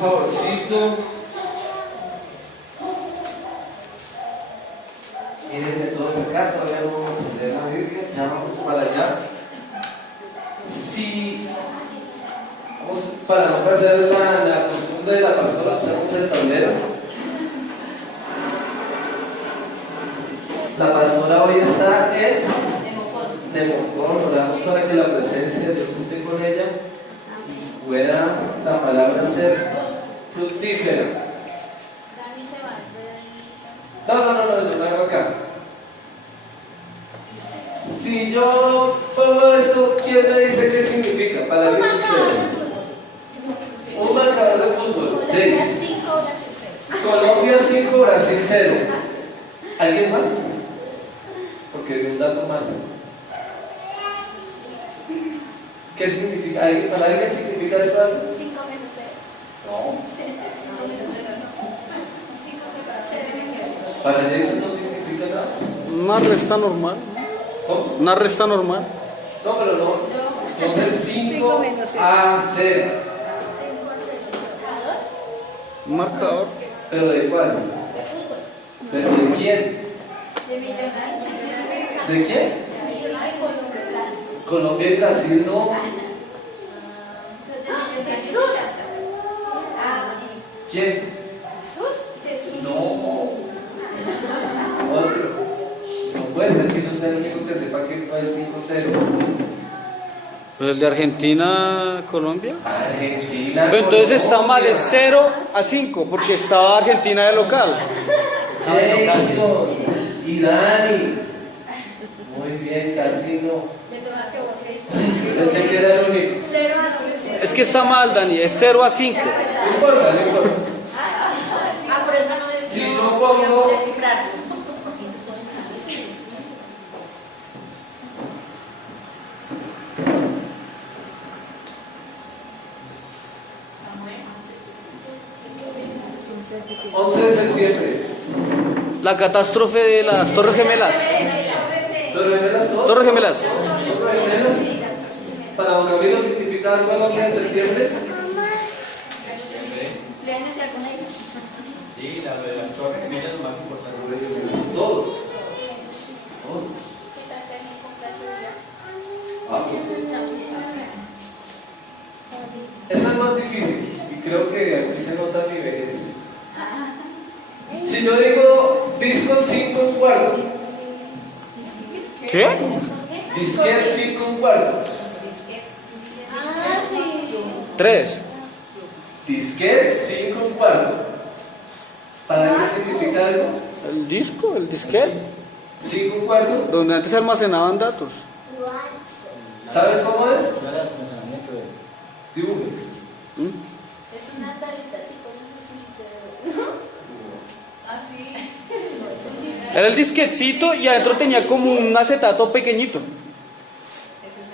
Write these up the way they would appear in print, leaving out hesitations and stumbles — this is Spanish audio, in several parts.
favorcito. Miren todos acá, todavía no vamos a encender la Biblia, ya vamos para allá. Si, para no perder la costumbre de la pastora, usamos el tablero. La pastora hoy está en Nemocón, oramos para que la presencia de Dios esté con ella y pueda la palabra ser fructífera. No, yo me hago acá. Si yo pongo esto, ¿quién me dice qué significa? Para alguien de ustedes. Un marcador de fútbol. Colombia 5, Brasil 0. ¿Alguien más? Porque de un dato malo. ¿Qué significa? ¿Para alguien significa esto algo? 5 menos 0. No. Para Jason no significa nada. Una resta normal. ¿Cómo? Una resta normal. No, pero no. Entonces 5 a 0. Un marcador. ¿Pero de cuál? De fútbol. ¿Pero de quién? De Millonarios. ¿De quién? Colombia y Brasil no. Jesús. ¿Quién? Jesús. No. Otro. No puede ser que yo sea el único que sepa que no es 5-0. Pues el de Argentina, Colombia. Argentina. Pero entonces está Colombia. mal, es 0-5, porque estaba Argentina de local. Jason y Dani. Muy bien, casi no. Yo pensé que era el único. Es que está mal, Dani, es 0-5. No importa, no importa. Si yo pongo. ...11 de septiembre... La catástrofe de las Torres Gemelas. ¿Torres Gemelas todos? Torres Gemelas. ¿Torres Gemelas? ¿Para don Camilo significa algo el 11 de septiembre? Sí, la de las Torres Gemelas es lo más importante. Todos. Todos. Ah, esta es más difícil y creo que aquí se nota mi vejez. Si yo digo disco 5 un cuarto, ¿Qué? disquete 5 un cuarto, Ah, sí. 3. disquete 5 un cuarto, ¿para qué significa algo? El disco, el disquete, 5 un cuarto, donde antes se almacenaban datos. ¿sabes cómo es? No era el funcionamiento de... Dibujo. Es una tarjeta así con un así. Era el disquetcito y adentro tenía como un acetato pequeñito.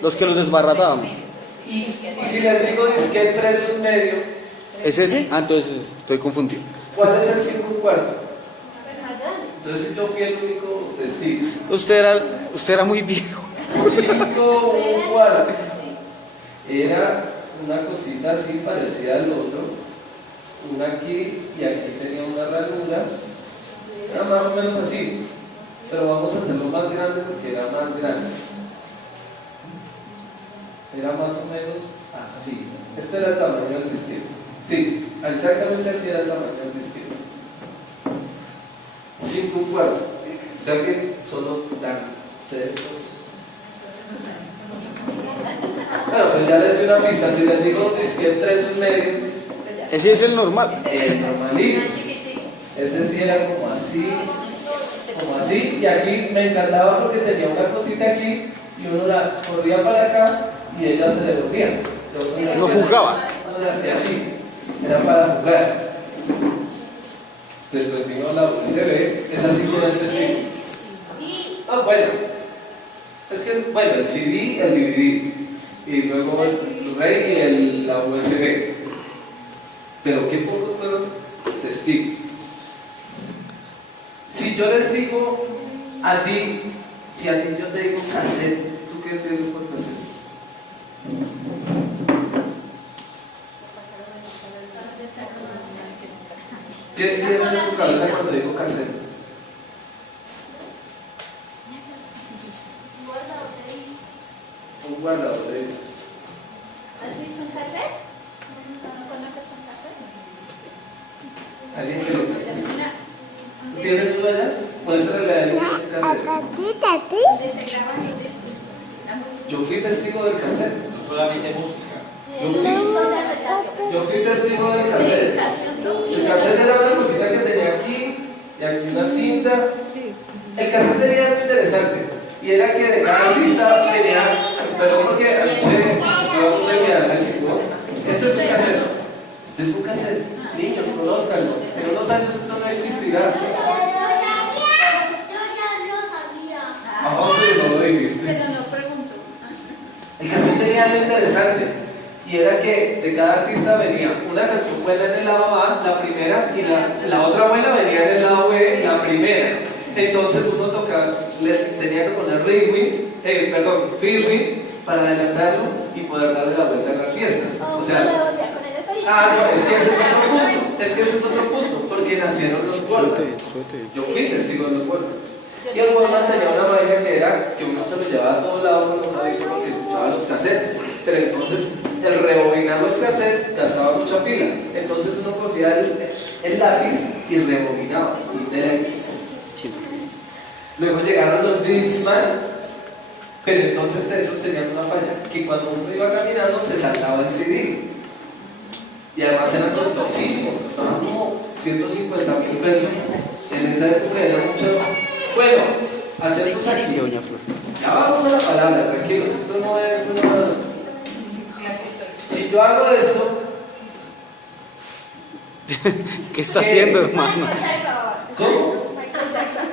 Los que los desbaratábamos. Y si les digo disquete 3 un medio, ¿Es ese? Ah, entonces estoy confundido. ¿cuál es el 5 un cuarto? Entonces yo fui el único testigo. Usted era muy viejo. 5 un cuarto. Era una cosita así parecida al otro. Una aquí y aquí tenía una ranura. Era más o menos así. Pero vamos a hacerlo más grande porque era más grande. Era más o menos así. Este era el tamaño del disquete. Sí, exactamente así era el tamaño del disquete. 5 un cuarto. O sea que solo dan 3. Bueno, pues ya les di una pista. Si les digo disquete 3 un medio, Ese es el normal. el normalito. Ese sí era como así, y aquí me encantaba porque tenía una cosita aquí y uno la corría para acá y ella se devolvía. No juzgaba. Uno le hacía así, era para jugar. Después vino la USB, es así con este sí. Ah, bueno, es que, bueno, el CD, el DVD, y luego el Blu-ray y la USB. Pero qué pocos fueron testigos. Si yo les digo a ti, si a ti yo te digo cassette, ¿tú qué entiendes por cassette? ¿Qué tienes en tu cabeza cuando digo cassette? Un guardador de discos. ¿Has visto un cassette? ¿No conoces un cassette? ¿Alguien que lo ¿Tú tienes uno allá? Muéstrale a alguien un cassette. Donde se graban los discos. La música. Yo fui testigo del cassette. No solamente música. Los discos de acetato. Yo fui testigo del cassette. El cassette era una cosita que tenía aquí y aquí una cinta. El cassette tenía algo interesante y era que de cada artista tenía, pero porque anoche iba a enviarles este es un cassette. Este es un cassette. Niños, conózcanlo. En unos años esto no existirá. Ah, hombre, no lo dijiste. Pero no pregunto. El cassette tenía algo interesante y era que de cada artista venía una canción buena en el lado A, la primera, y la otra buena venía en el lado B, la primera. Entonces uno tocaba, tenía que poner Feelwin para adelantarlo y poder darle la vuelta a las fiestas. O sea, no, es que ese es otro punto, porque nacieron los Walkman. Yo fui testigo de los Walkman. Y el Walkman tenía una magia que era que uno se lo llevaba a todos lados con los audífonos y escuchaba los cassettes. Pero entonces el rebobinar los cassettes gastaba mucha pila. Entonces uno cogía el lápiz y rebobinaba. Luego llegaron los Discman, pero entonces esos tenían una falla, que cuando uno iba caminando se saltaba el CD. Y además eran costosísimos, costaban como 150.000 pesos. En esa época era mucho. Bueno, atentos aquí. Ya vamos a la palabra, tranquilos, esto no es una... Si yo hago esto... ¿Qué está haciendo, hermano? ¿Cómo? Michael Jackson.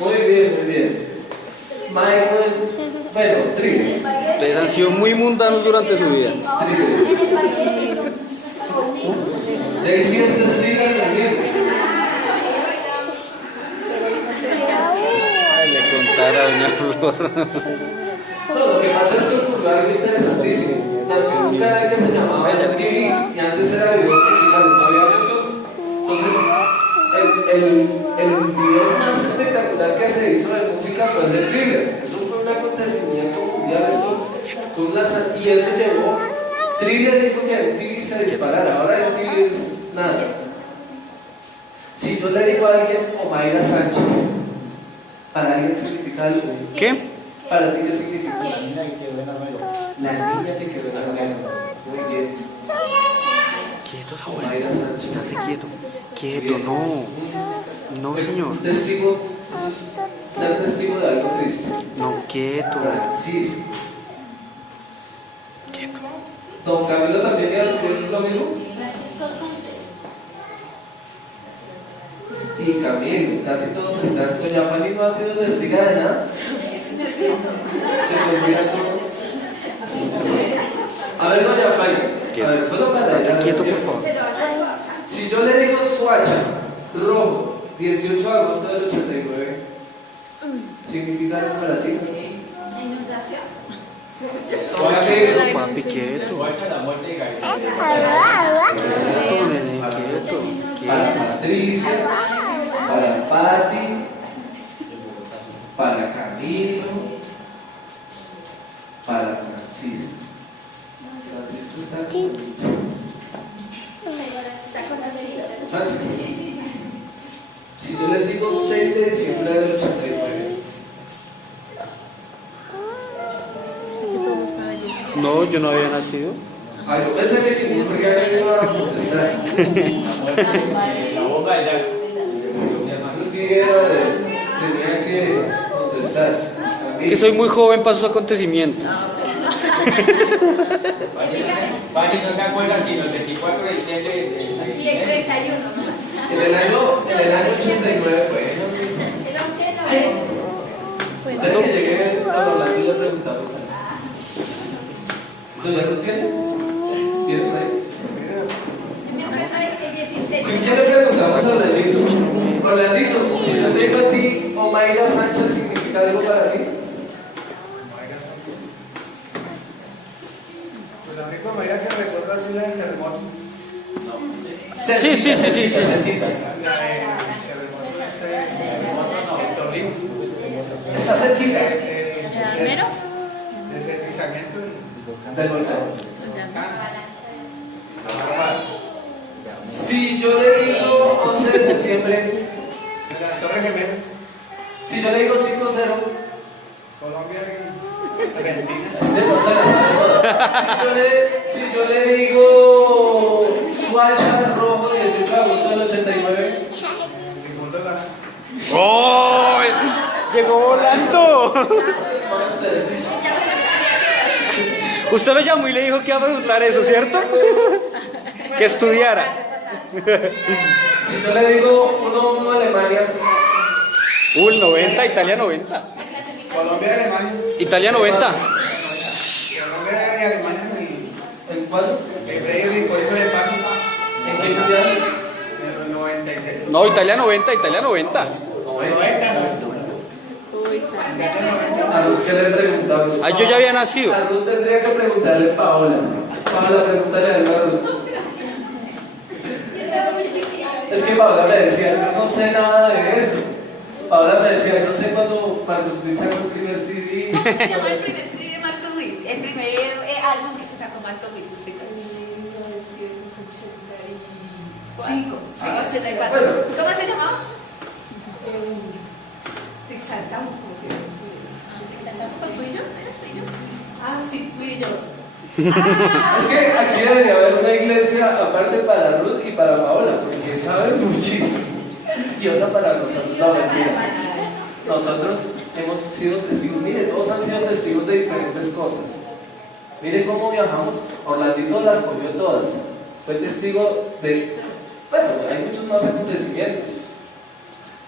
Muy bien. Michael, bueno, Thriller. Ustedes han sido muy mundanos durante su vida. Daisy es testigo también. Ay, le contara a doña Flor. No, lo que pasa es que ocurrió algo interesantísimo. Nació un canal que se llamaba MTV y antes era video musical, no había YouTube. Entonces, el video más espectacular que se hizo de música fue el de Thriller. Eso fue un acontecimiento mundial, y eso llevó. Thriller hizo que MTV se disparara. Ahora MTV es nada. Si yo le digo a alguien Omaira Sánchez, ¿para alguien significa algo? ¿Qué? ¿Para ti qué significa? La niña que quedó en Armero. La niña que quedó en Armero. Muy bien. Quieto, Samuel. Omaira Sánchez. Estate quieto. Quieto, no. No, señor. Un testigo, eso es ser testigo de algo triste. No, quieto. Francisco. Quieto. Don Camilo también iba a decir lo mismo. Y Camilo, casi todos están. Doña Fanny no ha sido testiga de nada. Se me olvida todo. A ver, doña Fanny. A ver, solo para Estate quieto, por favor. Si yo le digo Suacha, rojo, 18 de agosto del 89, ¿significa algo para ti? Inundación. Quieto, papi, quieto. Guacha la muerte de Gabriel. Quieto, nene, quieto. Para Quieto. Patricia, para Patti, para Camilo, para Francisco. Francisco está con Francisco. Si yo les digo 6 de diciembre del 89, No, yo no había nacido. yo pensé que si usted me iba a contestar. La bomba de jazz. Yo sí tenía que contestar. Que soy muy joven para esos acontecimientos. Fanny no se acuerda sino el 24 de diciembre Y el 31 más. En el año 89 fue. El 11 de noviembre. Antes que llegué a Rolando y le preguntamos a ¿Doña Ruth viene? ¿Viene por ahí? Me acuerdo el 16 ¿Y qué le preguntamos a Orlandito? Orlandito, si yo te digo a ti, Omaira Sánchez, ¿significa algo para ti? Pues la rica María Sí, sí, sí, sí, sí. Cerquita. Está cerquita. ¿Mero? Deslizamiento Del volcán. de Si yo le digo 11 de septiembre, las Torres Gemelas, si yo le digo 5-0, Colombia y Argentina. este no se la sabe toda. Si yo le digo Suacha rojo 18 de agosto del 89, Segundo lugar. ¡Oh! ¡Llegó volando! ¿cómo ustedes? Usted me llamó y le dijo que iba a preguntar eso, ¿cierto? Que estudiara. Si yo le digo 1-1 Alemania, El 90, Italia 90. Colombia y Alemania. Italia 90. Colombia y Alemania ¿en cuándo? en febrero y por eso le pago. ¿En qué mundial? En el 96. No, Italia 90, Italia 90. 90. A Ruth, ¿qué le preguntamos? Ay, yo ya había nacido. A Ruth tendría que preguntarle a Paola. Paola, pregúntale algo a Ruth. Es que Paola me decía, yo no sé nada de eso. Paola me decía, no sé cuándo Marcos Luis sacó el primer CD. Se llamó el primer CD de Marco Witt, el primer álbum que se sacó Marco Witt. ¿Usted cuál? 84. Bueno. ¿Cómo se llamaba? Te exaltamos como que. ¿Con tú y yo? ¿Eres tú y yo? Ah, sí, tú y yo. Es que aquí debería haber una iglesia aparte para Ruth y para Paola, porque saben muchísimo. Y otra para nosotros, no mentiras. Nosotros hemos sido testigos, mire, todos han sido testigos de diferentes cosas. Mire cómo viajamos, Orlandito las cogió todas. Fue testigo de, bueno, hay muchos más acontecimientos.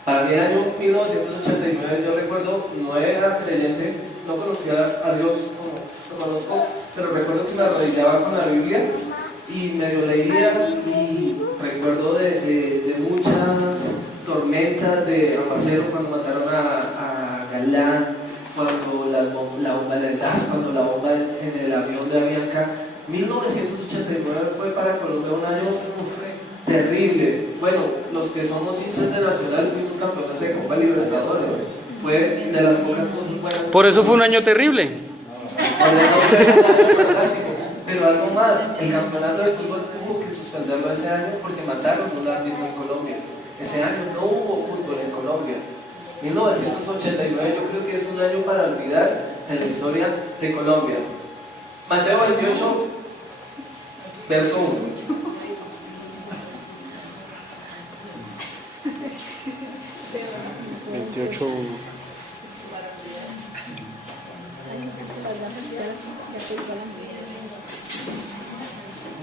Para mí el año 1989, yo recuerdo, no era creyente, no conocía a Dios como lo conozco, pero recuerdo que me arrodillaba con la Biblia y medio leía y recuerdo de muchas tormentas de aguacero cuando mataron a Galán, cuando la bomba del gas, cuando la bomba en el avión de Avianca. 1989 fue para Colombia un año terrible. Bueno, los que somos hinchas de Nacional fuimos campeones de Copa Libertadores. Fue de las pocas cosas buenas. Por eso fue un año terrible. Por eso fue un año fantástico. Pero algo más, el campeonato de fútbol tuvo que suspenderlo ese año porque mataron un árbitro en Colombia. Ese año no hubo fútbol en Colombia. 1989 yo creo que es un año para olvidar en la historia de Colombia. Mateo 28, verso 1.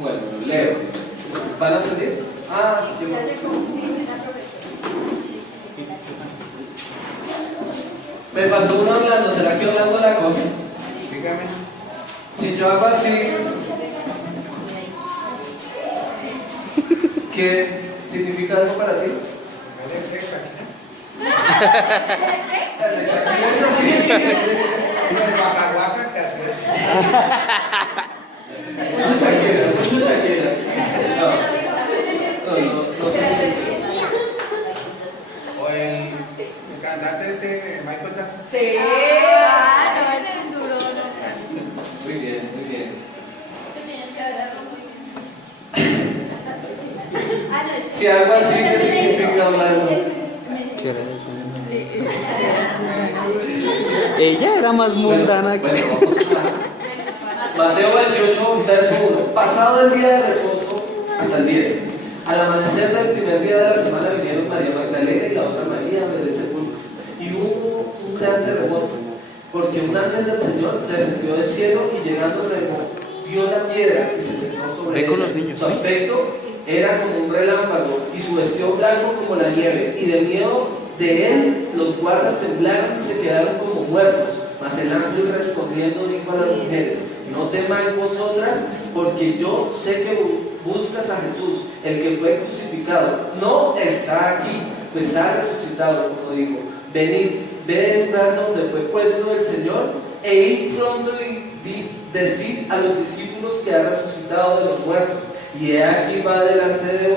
Bueno, leo. ¿Van a salir? Ah, llegó. Me faltó uno hablando. ¿Será que Orlando la coge? Dígame. Si yo hago así, ¿qué significa algo para ti? El de Shakira es así. Mucho Shakira, mucho Shakira. No sé. O el cantante Michael Jackson. Sí. Ah, no, ese es duro, no. Muy bien, muy bien. Tú tienes que ver eso muy bien. Ah, no, es Si algo así, ¿qué significa hablando? Ella era más mundana que... Bueno, vamos a Mateo 28, verso 1. Pasado el día de reposo, hasta el 10. Al amanecer del primer día de la semana vinieron María Magdalena y la otra María a ver el sepulcro. Y hubo un gran terremoto, porque un ángel del Señor descendió del cielo y llegando removió la piedra y se sentó sobre Ve con ella. los niños. Su aspecto era como un relámpago y su vestido blanco como la nieve, y del miedo de él los guardas temblaron y se quedaron como muertos. Mas el ángel respondiendo dijo a las mujeres: no temáis vosotras, porque yo sé que buscas a Jesús, el que fue crucificado. No está aquí, pues ha resucitado, como dijo. Venid, ved el lugar donde fue puesto el Señor, e id pronto y decid a los discípulos que ha resucitado de los muertos. Y he aquí va delante de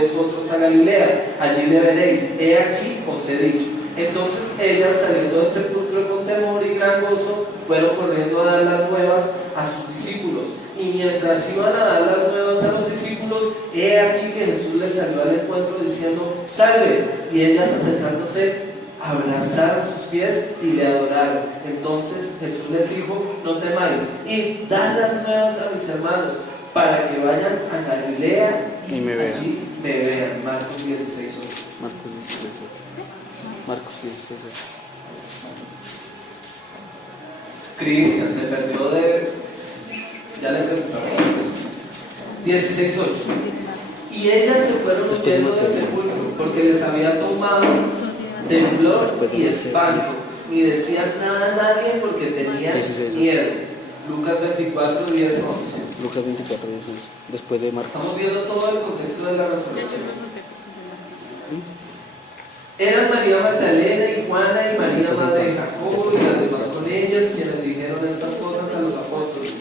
vosotros a Galilea, allí le veréis. He aquí os he dicho. Entonces ellas, saliendo del sepulcro con temor y gran gozo, fueron corriendo a dar las nuevas a sus discípulos. Y mientras iban a dar las nuevas a los discípulos, he aquí que Jesús les salió al encuentro diciendo: salve. Y ellas, acercándose, abrazaron sus pies y le adoraron. Entonces Jesús les dijo: no temáis, y dad las nuevas a mis hermanos, para que vayan a Galilea Y me vean. allí me vean. Marcos 16:8. Marcos 16, 8. Marcos 16, 8. Cristian se perdió de... Ya le preguntamos. 16:8. Y ellas se fueron huyendo del sepulcro, porque les había tomado temblor y espanto, ni decían nada a nadie porque tenían 16:8. miedo. Lucas 24, 10, 11. Lucas 24, 10, 11. Después de Marcos. Estamos viendo todo el contexto de la resurrección. Eran María Magdalena y Juana y María, madre de Jacobo, y las demás con ellas, quienes dijeron estas cosas a los apóstoles.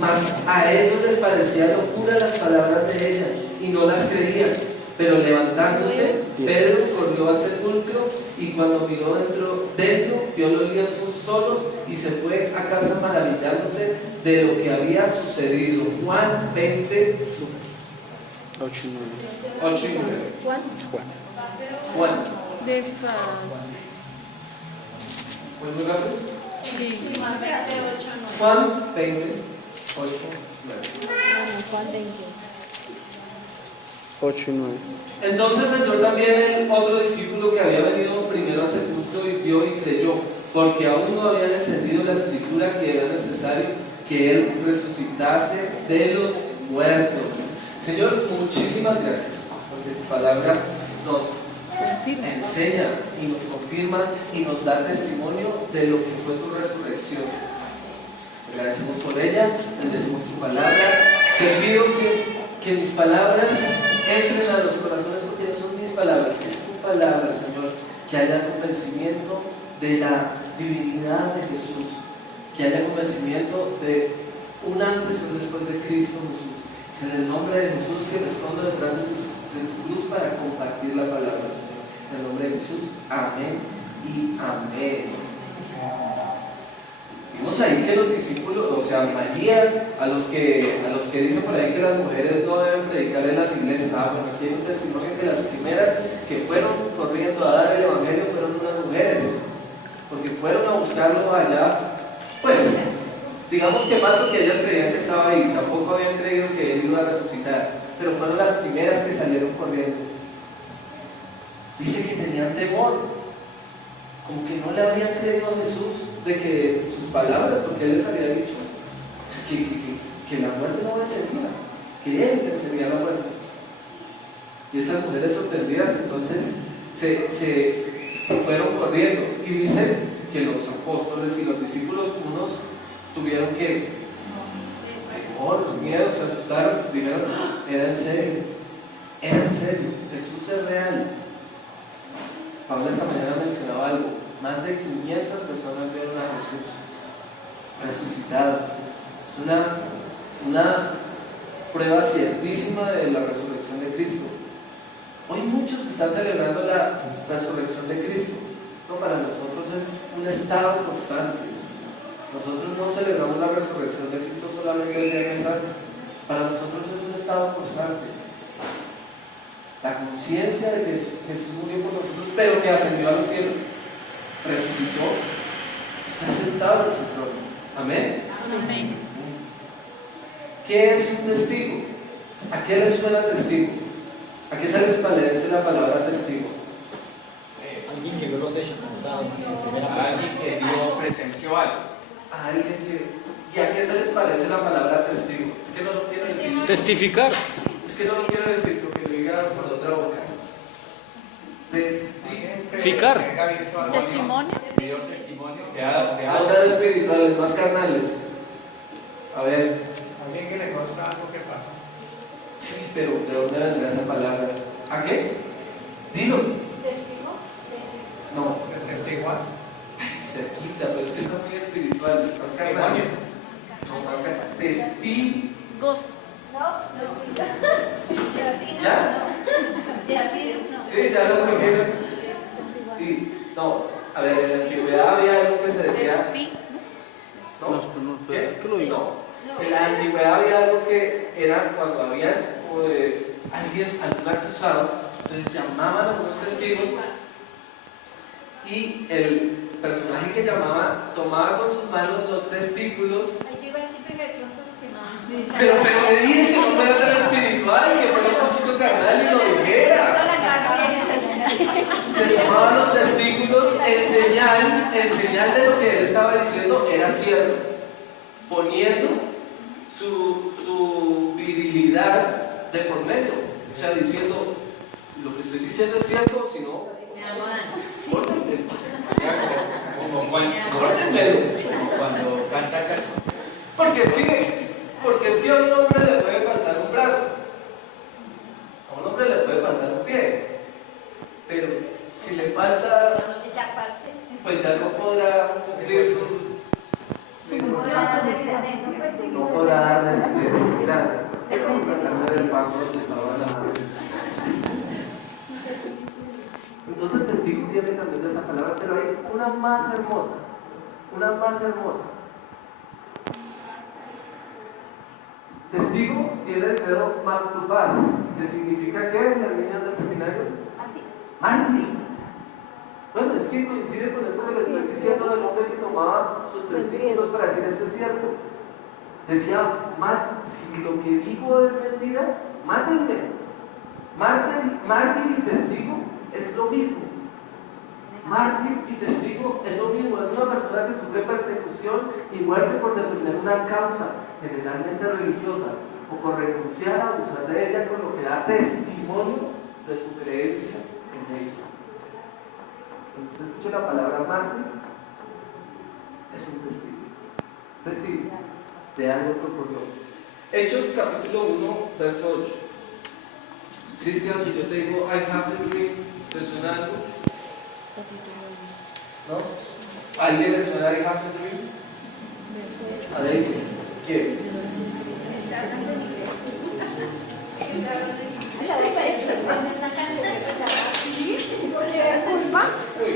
Mas a ellos les parecía locura las palabras de ella, y no las creían. Pero levantándose, Pedro corrió al sepulcro, y cuando miró dentro vio los lienzos solos, y se fue a casa maravillándose de lo que había sucedido. Juan 20, 8 y 9. 8 y 9. Juan. Juan. De estas. ¿Fue muy rápido? Sí. Juan 20, 8, 9. Juan 20. 8 y 9. Entonces entró también el otro discípulo que había venido primero al sepulcro y vio y creyó, porque aún no habían entendido la escritura que era necesario que él resucitase de los muertos. Señor, muchísimas gracias, porque tu palabra nos enseña y nos confirma y nos da testimonio de lo que fue tu resurrección. Agradecemos por ella, bendecimos tu palabra. Te pido que mis palabras entren a los corazones, porque no son mis palabras, es tu palabra, Señor. Que haya convencimiento de la divinidad de Jesús, que haya convencimiento de un antes y un después de Cristo Jesús. Es en el nombre de Jesús que respondo detrás de tu cruz para compartir la palabra, Señor. En el nombre de Jesús, amén y amén. Vimos ahí que los discípulos, o sea, María, a los que dicen por ahí que las mujeres no deben predicar en las iglesias, bueno, aquí hay un testimonio que las primeras que fueron corriendo a dar el evangelio fueron unas mujeres, porque fueron a buscarlo allá, pues, digamos que más porque ellas creían que estaba ahí, tampoco habían creído que él iba a resucitar, pero fueron las primeras que salieron corriendo. Dice que tenían temor, como que no le habían creído a Jesús de que sus palabras, porque él les había dicho pues que la muerte no vencería, que él vencería la muerte. Y estas mujeres sorprendidas entonces se fueron corriendo, y dice que los apóstoles y los discípulos, unos tuvieron que temor, miedo, se asustaron, dijeron: era en serio, Jesús es real. Paula esta mañana mencionaba algo: más de 500 personas vieron a Jesús resucitado. Es una prueba ciertísima de la resurrección de Cristo. Hoy muchos están celebrando la resurrección de Cristo. No, para nosotros es un estado constante. Nosotros no celebramos la resurrección de Cristo solamente el día de Mesías. Para nosotros es un estado constante. La conciencia de que Jesús murió por nosotros, pero que ascendió a los cielos, resucitó, está sentado en su trono. Amén. Amén. ¿Qué es un testigo? ¿A qué les suena testigo? ¿A qué se les parece la palabra testigo? Alguien que vio los hechos como tal, alguien que vio, presenció algo. A alguien que... ¿Y a qué se les parece la palabra testigo? Es que no lo quiero decir. Testificar. Es que no lo quiero decir porque lo diga por otra boca. Ficar. Testimonio. Dio testimonio de Otras espirituales, más carnales. A ver, Alguien que le consta algo que pasó. sí, pero ¿de dónde vendrá esa palabra? ¿A qué? Dilo. Testigo. No, El testigual. cerquita, pero es que está muy espiritual. Más carnales. No, más carnales. Testigos. ¿Ya? Sí, ya lo cogieron. Sí, no. A ver, en la antigüedad había algo que se decía. ¿No? ¿Qué? ¿Qué lo dice? No. En la antigüedad había algo que era cuando había algún acusado, entonces llamaban a unos testigos y el personaje que llamaba tomaba con sus manos los testículos. Pero le dije que no fuera tan espiritual, que fuera un poquito carnal y lo dijera. Se tomaban los testículos, el señal de lo que él estaba diciendo era cierto, poniendo su virilidad de por medio, o sea, diciendo, lo que estoy diciendo es cierto, si no, córtenme. Como cuando canta canción. Porque es que a un hombre le puede faltar un brazo, a un hombre le puede faltar un pie, pero si le falta, pues ya no podrá cumplir no podrá darle el pie grande, sacarle del banco donde estaba la madre. Entonces testigo tiene también esa palabra, pero hay una más hermosa, Testigo tiene el verbo maktubas, que significa ¿qué en las líneas del seminario? Mártir. Bueno, es que coincide con eso que le estoy diciendo del hombre que tomaba sus testículos para decir esto es cierto. Decía, si lo que digo es mentira, mátenme. Mártir y testigo es lo mismo. Mártir y testigo es lo mismo. Es una persona que sufre persecución y muerte por defender una causa, generalmente religiosa, o por renunciar a abusar de ella, con lo que da testimonio de su creencia en ella. Cuando usted escucha la palabra mártir, es un testigo de algo que ocurrió. Hechos capítulo 1, verso 8. Cristian, si yo te digo I have a dream, ¿te suena algo? ¿No? ¿Alguien le suena I have a dream? A Daisy. ¿Quién? Uy.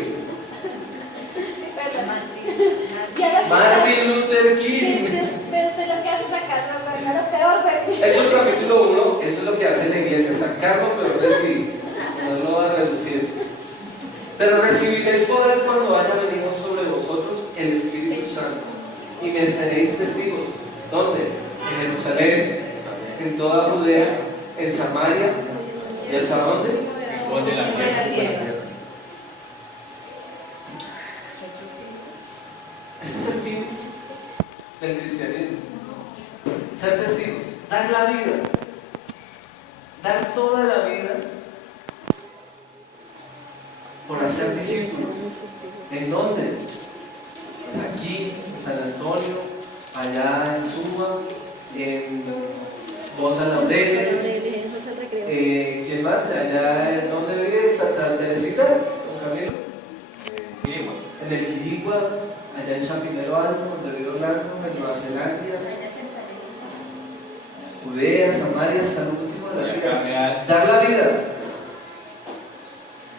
Martin Luther King. Pero usted lo que hace es sacarlo, lo peor de mí. Hechos capítulo 1, eso es lo que hace la iglesia, sacarlo pero de ti, no lo va a reducir. Pero recibiréis poder cuando haya venido sobre vosotros el Espíritu Santo, y me seréis testigos. ¿Dónde? En Jerusalén, en toda Judea, en Samaria, ¿y hasta dónde? Donde la tierra. Ese es el fin del cristianismo. Ser testigos, dar la vida, dar toda la vida por hacer discípulos. ¿En dónde? Pues aquí, en San Antonio, allá en Suba, en Bosa Laureles, ¿quién más? Allá en donde vive Santa Teresita, don Camilo, en el Quirigua, allá en Chapinero Alto, donde vive Orlando, en Nueva Zelanda, Judea, Samaria, hasta el último de la vida. Dar la vida.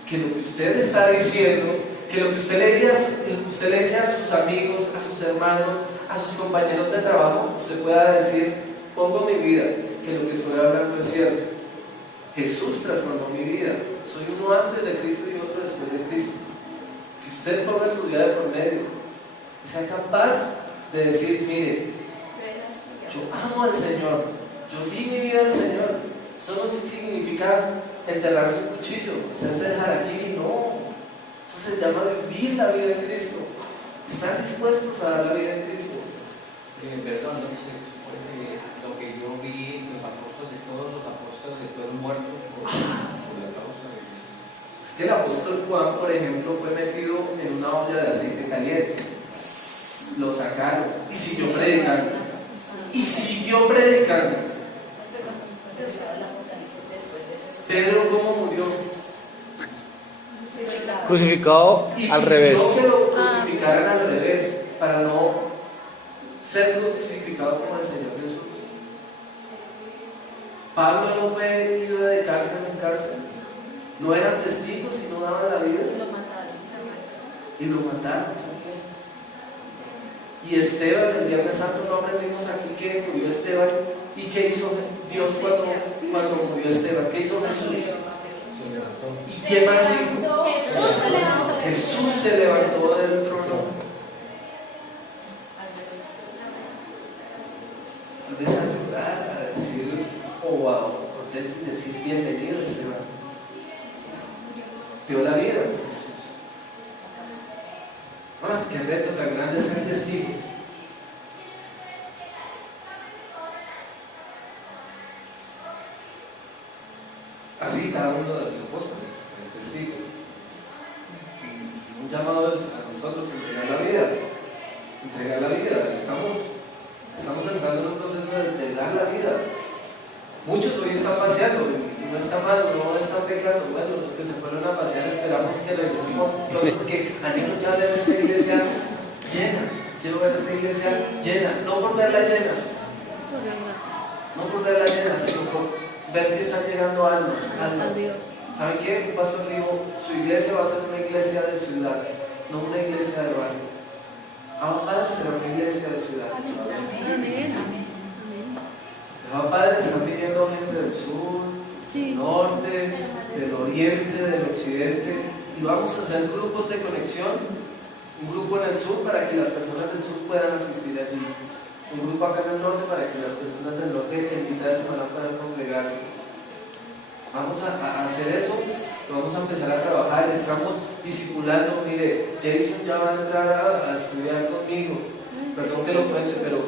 Que lo que usted está diciendo, que lo que usted le dice a sus amigos, a sus hermanos, a sus compañeros de trabajo, usted pueda decir, pongo mi vida, que lo que estoy hablando es cierto. Jesús transformó mi vida. Soy uno antes de Cristo y otro después de Cristo. Que usted ponga su vida de por medio y sea capaz de decir, mire, yo amo al Señor, yo di mi vida al Señor. Eso no significa enterrarse un cuchillo, hacerse el harakiri, no. Eso se llama vivir la vida en Cristo. Estar dispuestos a dar la vida en Cristo. Perdón, no sé, lo que yo vi, los apóstoles, todos los apóstoles fueron muertos por la causa de Cristo. Es que el apóstol Juan, por ejemplo, fue metido en una olla de aceite caliente. Lo sacaron y siguió predicando. Y siguió predicando. Pedro, ¿cómo murió? Crucificado Y al revés. pidió que lo crucificaran al revés, para no ser crucificado como el Señor Jesús. Pablo no fue ido de cárcel en cárcel, no eran testigos y no daban la vida, Lo mataron. y lo mataron también. Y Esteban, el Viernes Santo, no aprendimos aquí que murió Esteban. ¿Y qué hizo Dios cuando murió Esteban? ¿Qué hizo Jesús? ¿Y qué más hizo? Jesús se levantó. Jesús se levantó del trono. Tal vez a llorar, a decir, o a contento y decir, bienvenido Esteban. Dio la vida por Jesús. Ah, qué reto tan grande ser testigos. Así cada uno de los apóstoles es testigo. Un llamado a nosotros a entregar la vida. Entregar la vida. Estamos entrando en un proceso de dar la vida. Muchos hoy están paseando y no está mal, no están pecando. Bueno, los que se fueron a pasear esperamos que regresen porque anhelo ya ver esta iglesia llena. Quiero ver esta iglesia llena, no por verla llena, no por verla llena, sino por ver que están llegando almas. ¿Saben qué? Un pastor dijo, su iglesia va a ser una iglesia de ciudad, no una iglesia de barrio. Abba Padre será una iglesia de ciudad. Amén. Abba Padre, están viniendo gente del sur, del norte, del oriente, del occidente, y vamos a hacer grupos de conexión, un grupo en el sur para que las personas del sur puedan asistir allí, un grupo acá en el norte para que las personas del norte en mitad de semana puedan congregarse. Vamos a hacer eso, vamos a empezar a trabajar, estamos discipulando. Mire, Jason ya va a entrar a estudiar conmigo, perdón que lo cuente, pero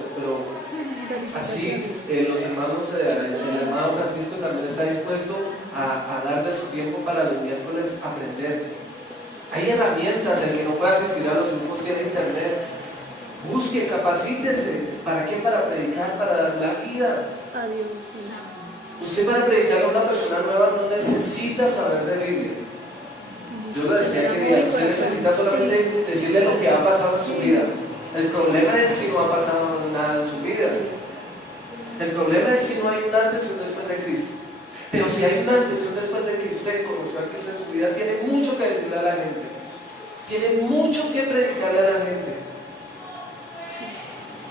así los hermanos, el hermano Francisco también está dispuesto a dar de su tiempo para los miércoles aprender. Hay herramientas, el que no pueda asistir a los grupos tiene internet. Busque, capacítese. ¿Para qué? Para predicar, para dar la vida. Usted para predicar a una persona nueva no necesita saber de Biblia. Yo lo decía que día, usted necesita solamente decirle lo que ha pasado en su vida. El problema es si no ha pasado nada en su vida. El problema es si no hay un antes y un después de Cristo. Pero si hay un antes y un después de que usted conoció a Cristo en su vida, tiene mucho que decirle a la gente. Tiene mucho que predicarle a la gente.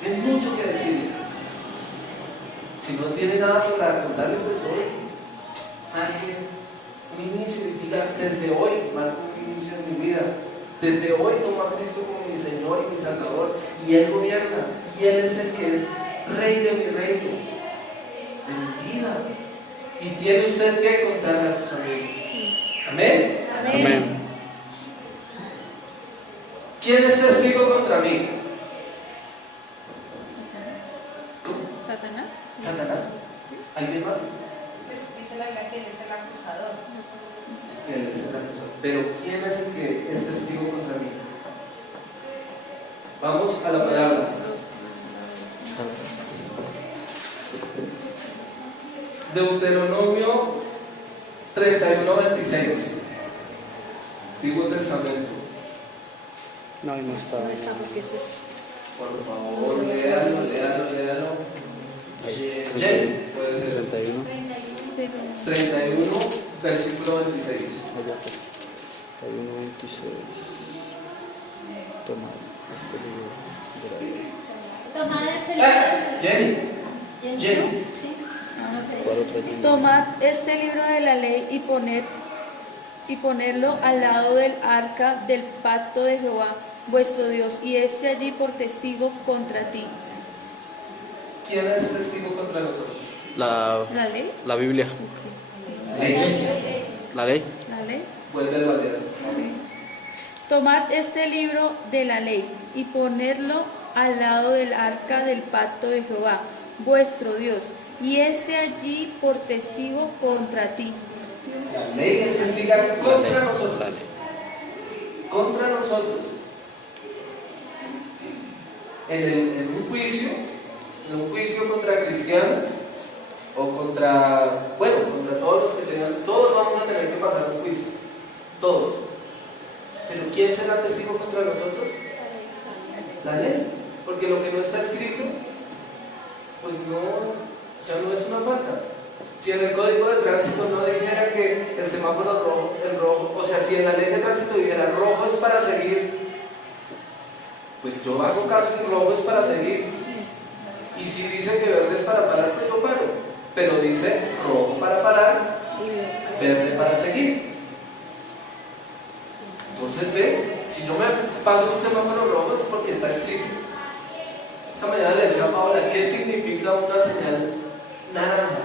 Tiene mucho que decirle. Si no tiene nada para contarle, pues hoy alguien, un inicio, y diga, desde hoy marco un inicio en mi vida. Desde hoy tomo a Cristo como mi Señor y mi Salvador, y Él gobierna, y Él es el que es Rey de mi reino, de mi vida. Y tiene usted que contarle a sus amigos. Amén. Amén. ¿Quién es testigo contra mí? Satanás. ¿Satanás? ¿Alguien más? Dice la Biblia que él es el acusador. Que él es el acusador. Pero ¿quién es el que es testigo contra mí? Vamos a la palabra. Deuteronomio 31:26. Antiguo Testamento. No, no está. Por favor, léalo. Jen, puede ser. 31. 31, versículo 26. Allá pues. 31, 26. Toma este libro de la ley. Tomad este libro. Jenny. Sí. ¿Cuál otra tiene? Tomad este libro de la ley y ponerlo al lado del arca del pacto de Jehová, vuestro Dios, y esté allí por testigo contra ti. ¿Quién es testigo contra nosotros? La ley? La Biblia. La iglesia. La ley. ¿La ley? Vuélvelo a leer. Tomad este libro de la ley y ponedlo al lado del arca del pacto de Jehová, vuestro Dios, y esté allí por testigo contra ti. La ley es testiga contra nosotros. La ley. Contra nosotros. En un juicio contra cristianos o contra todos los que tengan, todos vamos a tener que pasar un juicio. Todos. Pero ¿quién será testigo contra nosotros? La ley. Porque lo que no está escrito, pues no es una falta. Si en el código de tránsito no dijera que el semáforo rojo, el rojo, o sea, si en la ley de tránsito dijera rojo es para seguir, pues yo hago caso y rojo es para seguir. Y si dice que verde es para parar, pues yo paro. Pero dice rojo para parar, verde para seguir. Entonces ve, si yo me paso un semáforo rojo es porque está escrito. Esta mañana le decía a Paola, ¿qué significa una señal naranja?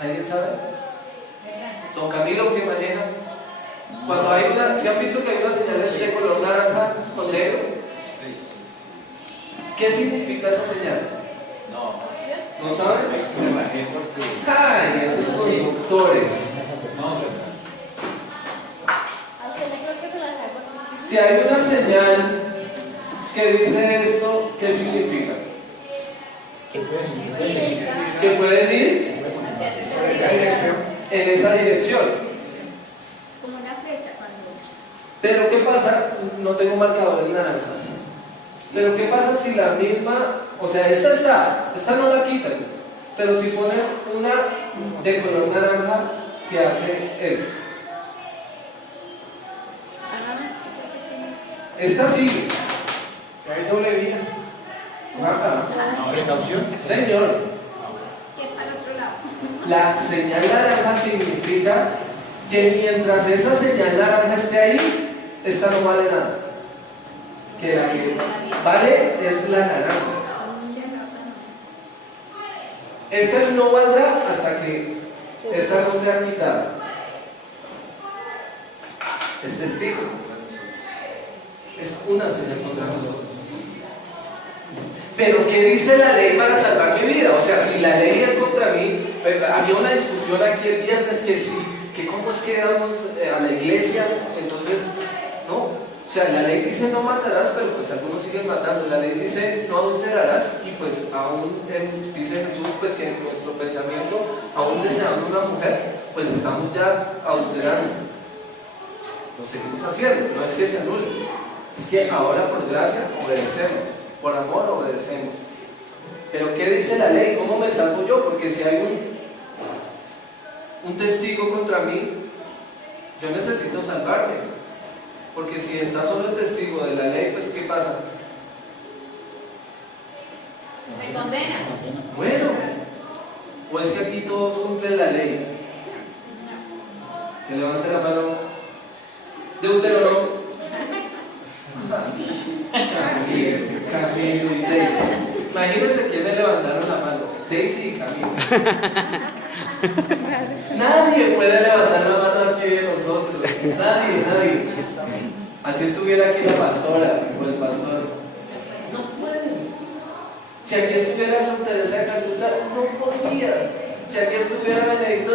¿Alguien sabe? Don Camilo, que maneja. Cuando hay una, ¿se han visto que hay unas señales de color naranja con negro? ¿Qué significa esa señal? No. ¿No saben? Me bajé porque... ¡Ay, esos conductores! No, se A usted le creo que se las hago. Si hay una señal que dice esto, ¿qué significa? Que pueden ir Esa dirección. en esa dirección. Como una flecha cuando... Pero ¿qué pasa? No tengo marcadores naranjas. Pero ¿qué pasa si la misma, o sea, esta no la quitan, pero si ponen una de color naranja que hace esto? Esta sigue. Que hay doble vía. Ajá. Precaución. Señor, Que es para el otro lado. la señal naranja significa que mientras esa señal naranja esté ahí, esta no vale nada. Que la que vale es la naranja. Esta no valdrá hasta que esta no sea quitada. Es testigo contra nosotros. Es una señal contra nosotros. Pero ¿qué dice la ley para salvar mi vida? O sea, si la ley es contra mí, había una discusión aquí el viernes que cómo es que vamos a la iglesia, entonces, no. O sea, la ley dice no matarás, pero pues algunos siguen matando. La ley dice no adulterarás y pues aún dice Jesús pues que en nuestro pensamiento, aún deseando una mujer, pues estamos ya adulterando. Lo seguimos haciendo, no es que se anule, es que ahora por gracia obedecemos, por amor obedecemos. Pero ¿qué dice la ley? ¿Cómo me salvo yo? Porque si hay un testigo contra mí, yo necesito salvarme. Porque si está solo el testigo de la ley, pues ¿qué pasa? Te condenas. Bueno, o es que aquí todos cumplen la ley. Que levante la mano. Deuteronomio. Camilo y Daisy. Imagínense quiénes levantaron la mano. Daisy y Camilo. Nadie puede levantar la mano aquí de nosotros. Nadie. Así estuviera aquí la pastora o el pastor. No puede. Si aquí estuviera Santa Teresa de Calcuta, no podría. Si aquí estuviera Benedicto,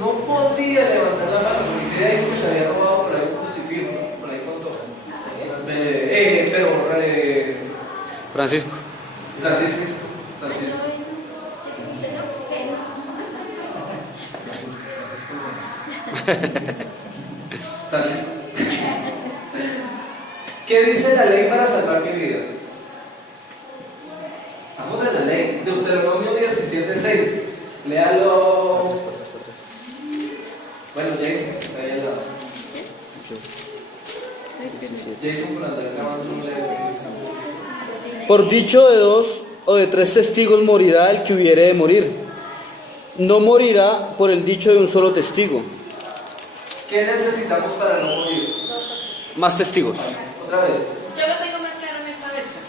no podría levantar la mano, porque creía que se había robado por ahí un crucifijo, ¿no? Por ahí contó. Francisco. Francisco. ¿Qué dice la ley para salvar mi vida? Estamos en la ley. Deuteronomio 17:6. Léalo. Bueno, Jason, está ahí al lado. Jason, por andar grabando un leve. Por dicho de 2 o de 3 testigos morirá el que hubiere de morir. No morirá por el dicho de un solo testigo. ¿Qué necesitamos para no morir? Más testigos. Otra vez. Yo lo tengo más claro en esta versión.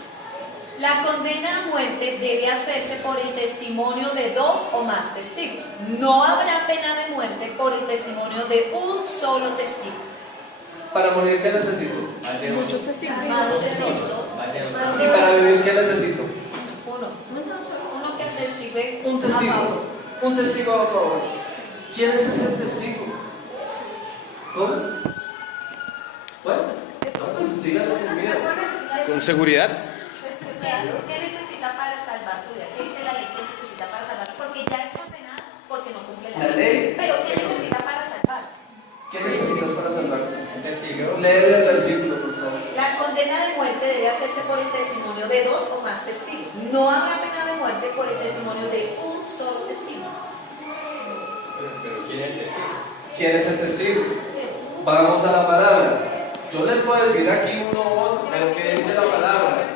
La condena a muerte debe hacerse por el testimonio de 2 o más testigos. No habrá pena de muerte por el testimonio de un solo testigo. Para morir, ¿qué necesito? Muchos testigos. Más de 2. ¿Y para vivir, qué necesito? Uno que atestigue Un a testigo. favor. Un testigo a favor. ¿Quién es ese testigo? ¿Cómo? Bueno, díganlo sin miedo. Con seguridad. ¿Qué necesita para salvar su vida? ¿Qué dice la ley que necesita para salvar? Porque ya es condenado porque no cumple la La ley. Pero ¿qué necesita para salvar? ¿Qué necesitas para salvarte? Un testigo. Leer el versículo, por favor. La condena de muerte debe hacerse por el testimonio de 2 o más testigos. No habrá pena de muerte por el testimonio de un solo testigo. Pero ¿quién es el testigo? ¿Quién es el testigo? Jesús. Vamos a la palabra. Yo les puedo decir aquí uno u otro, pero ¿qué dice la palabra?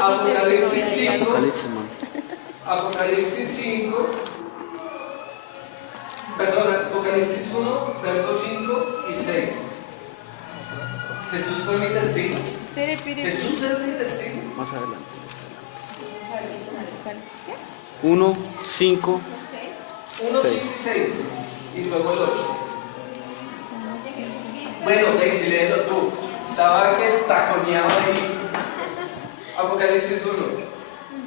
Apocalipsis 5. Apocalipsis, man. Apocalipsis 5. Perdón, Apocalipsis 1, versos 5 y 6. Jesús fue mi testigo. Jesús es mi testigo. Más adelante. 1, 5, 1, 5 y 6. Y luego el 8. Bueno, Daisy, léelo tú. Estaba que taconeaba ahí. Apocalipsis 1.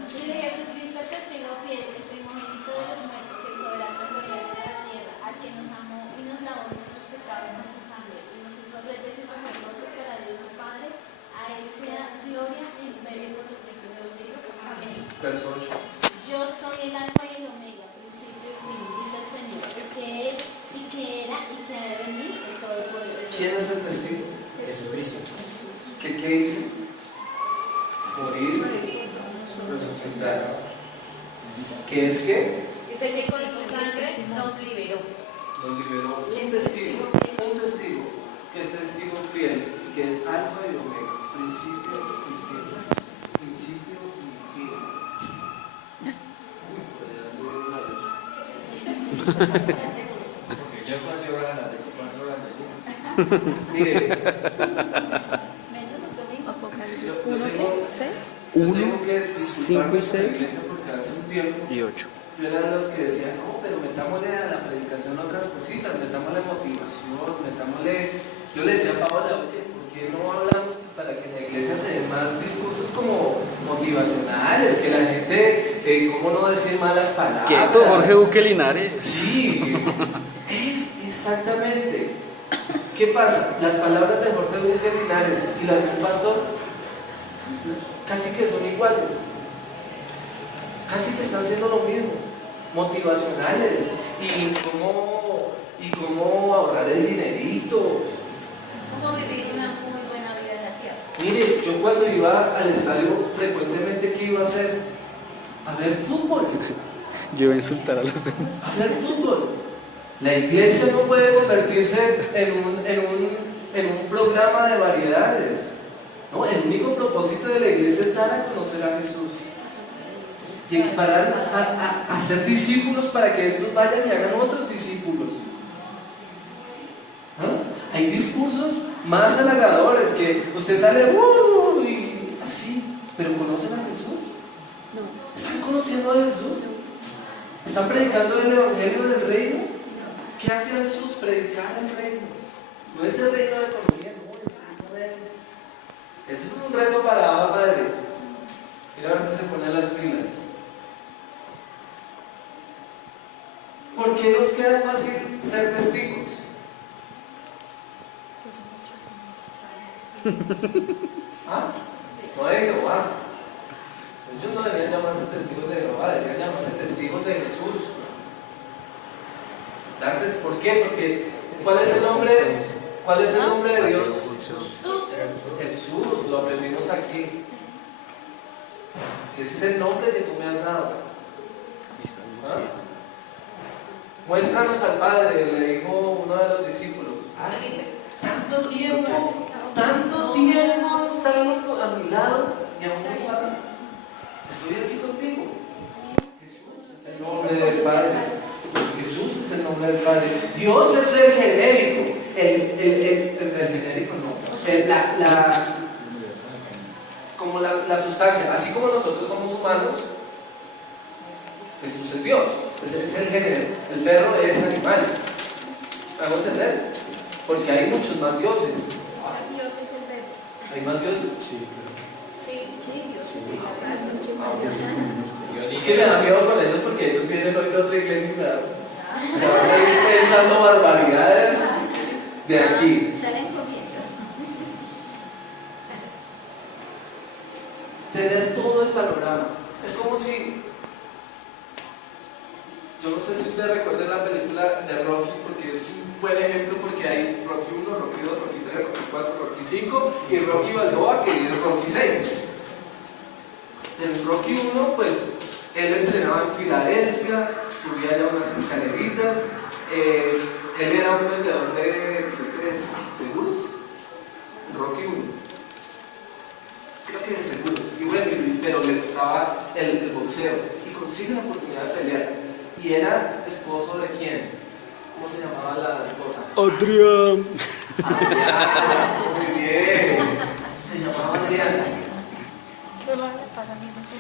Dice Jesucristo, el testigo fiel, el primogénito de los muertos, el soberano y glorioso de la tierra, al que nos amó y nos lavó nuestros pecados con su sangre, y nos hizo reyes y sacerdotes para Dios su Padre. A él sea gloria e imperio por los siglos de los siglos. Amén. Verso 8. Yo soy el alfa y el omega, principio y fin, dice el Señor, el que es y que era y que ha de venir, el Todopoderoso. ¿Quién es el testigo? Jesucristo. ¿Qué hizo? Morir, resucitar. ¿Qué es qué? Dice que con su sangre nos liberó. Nos liberó un testigo, que es testigo fiel, que es alfa y omega, principio y fin. Principio y fin. Uy, pues ya me dio una noche. Porque yo cuando lloraba las 24 horas de Mire, Apocalipsis yo 1, tengo- ¿qué? 6. yo 1, tengo que 5 y disculparme con la 6 iglesia porque hace un tiempo y 8. yo era de los que decían, no, pero metámosle a la predicación otras cositas, metámosle motivación, metámosle... Yo le decía a Paola, oye, ¿por qué no hablamos para que en la iglesia se den más discursos como motivacionales? Que la gente, ¿cómo no decir malas palabras? Quieto, Jorge Duque Linares. Sí, exactamente. ¿Qué pasa? Las palabras de Jorge Duque Linares y las de un pastor casi que son iguales. Casi que están siendo lo mismo, motivacionales, y cómo ahorrar el dinerito. Cómo vivir una muy buena vida en la tierra. Mire, yo cuando iba al estadio frecuentemente, ¿qué iba a hacer? A ver fútbol, Yo iba a insultar a los demás. a ver fútbol. La iglesia no puede convertirse en un programa de variedades. No, el único propósito de la iglesia es dar a conocer a Jesús. Y equiparar a ser discípulos para que estos vayan y hagan otros discípulos. ¿No? Hay discursos más halagadores que usted sale y así, pero ¿conocen a Jesús? No. ¿Están conociendo a Jesús? ¿Están predicando el evangelio del reino? ¿Qué hace Jesús? Predicar el reino. No es el reino de economía, no, el reino de él. Ese es un reto para Abba Padre. Mira a ver si se ponen las pilas. ¿Por qué nos queda fácil ser testigos? ¿Ah? No de Jehová. Ellos no deberían llamarse testigos de Jehová, deberían llamarse testigos de Jesús. ¿Por qué? Porque ¿cuál es el nombre de Dios? Jesús, lo aprendimos aquí. Ese es el nombre que tú me has dado. ¿Ah? Muéstranos al Padre, le dijo uno de los discípulos. Tanto tiempo estando a mi lado y aún no sabes. Estoy aquí contigo. Jesús es el nombre del Padre. Jesús es el nombre del Padre. Dios es el genérico. El genérico no. Como la sustancia. Así como nosotros somos humanos, Jesús es Dios. Ese es el género. El perro es animal. ¿Me hago entender? Porque hay muchos más dioses. Dios es el verbo. ¿Hay más dioses? Sí, Dios es el verbo. Es que me da miedo con ellos porque ellos vienen hoy de otra iglesia y me dan. Se van a ir pensando barbaridades de aquí. Salen comiendo. Tener todo el panorama. Es como si. Yo no sé si ustedes recuerdan la película de Rocky, porque es un buen ejemplo, porque hay Rocky 1, Rocky 2, Rocky 3, Rocky 4, Rocky 5 y Rocky Balboa, que es Rocky 6. En Rocky 1, pues, él entrenaba en Filadelfia, subía ya unas escaleritas, él era un vendedor de, creo que de seguros, Rocky 1, creo que de seguros, y bueno, pero le gustaba el boxeo, y consigue la oportunidad de pelear, y era esposo de quién, ¿cómo se llamaba la esposa? Adrián. Adriana, muy bien, se llamaba Adriana.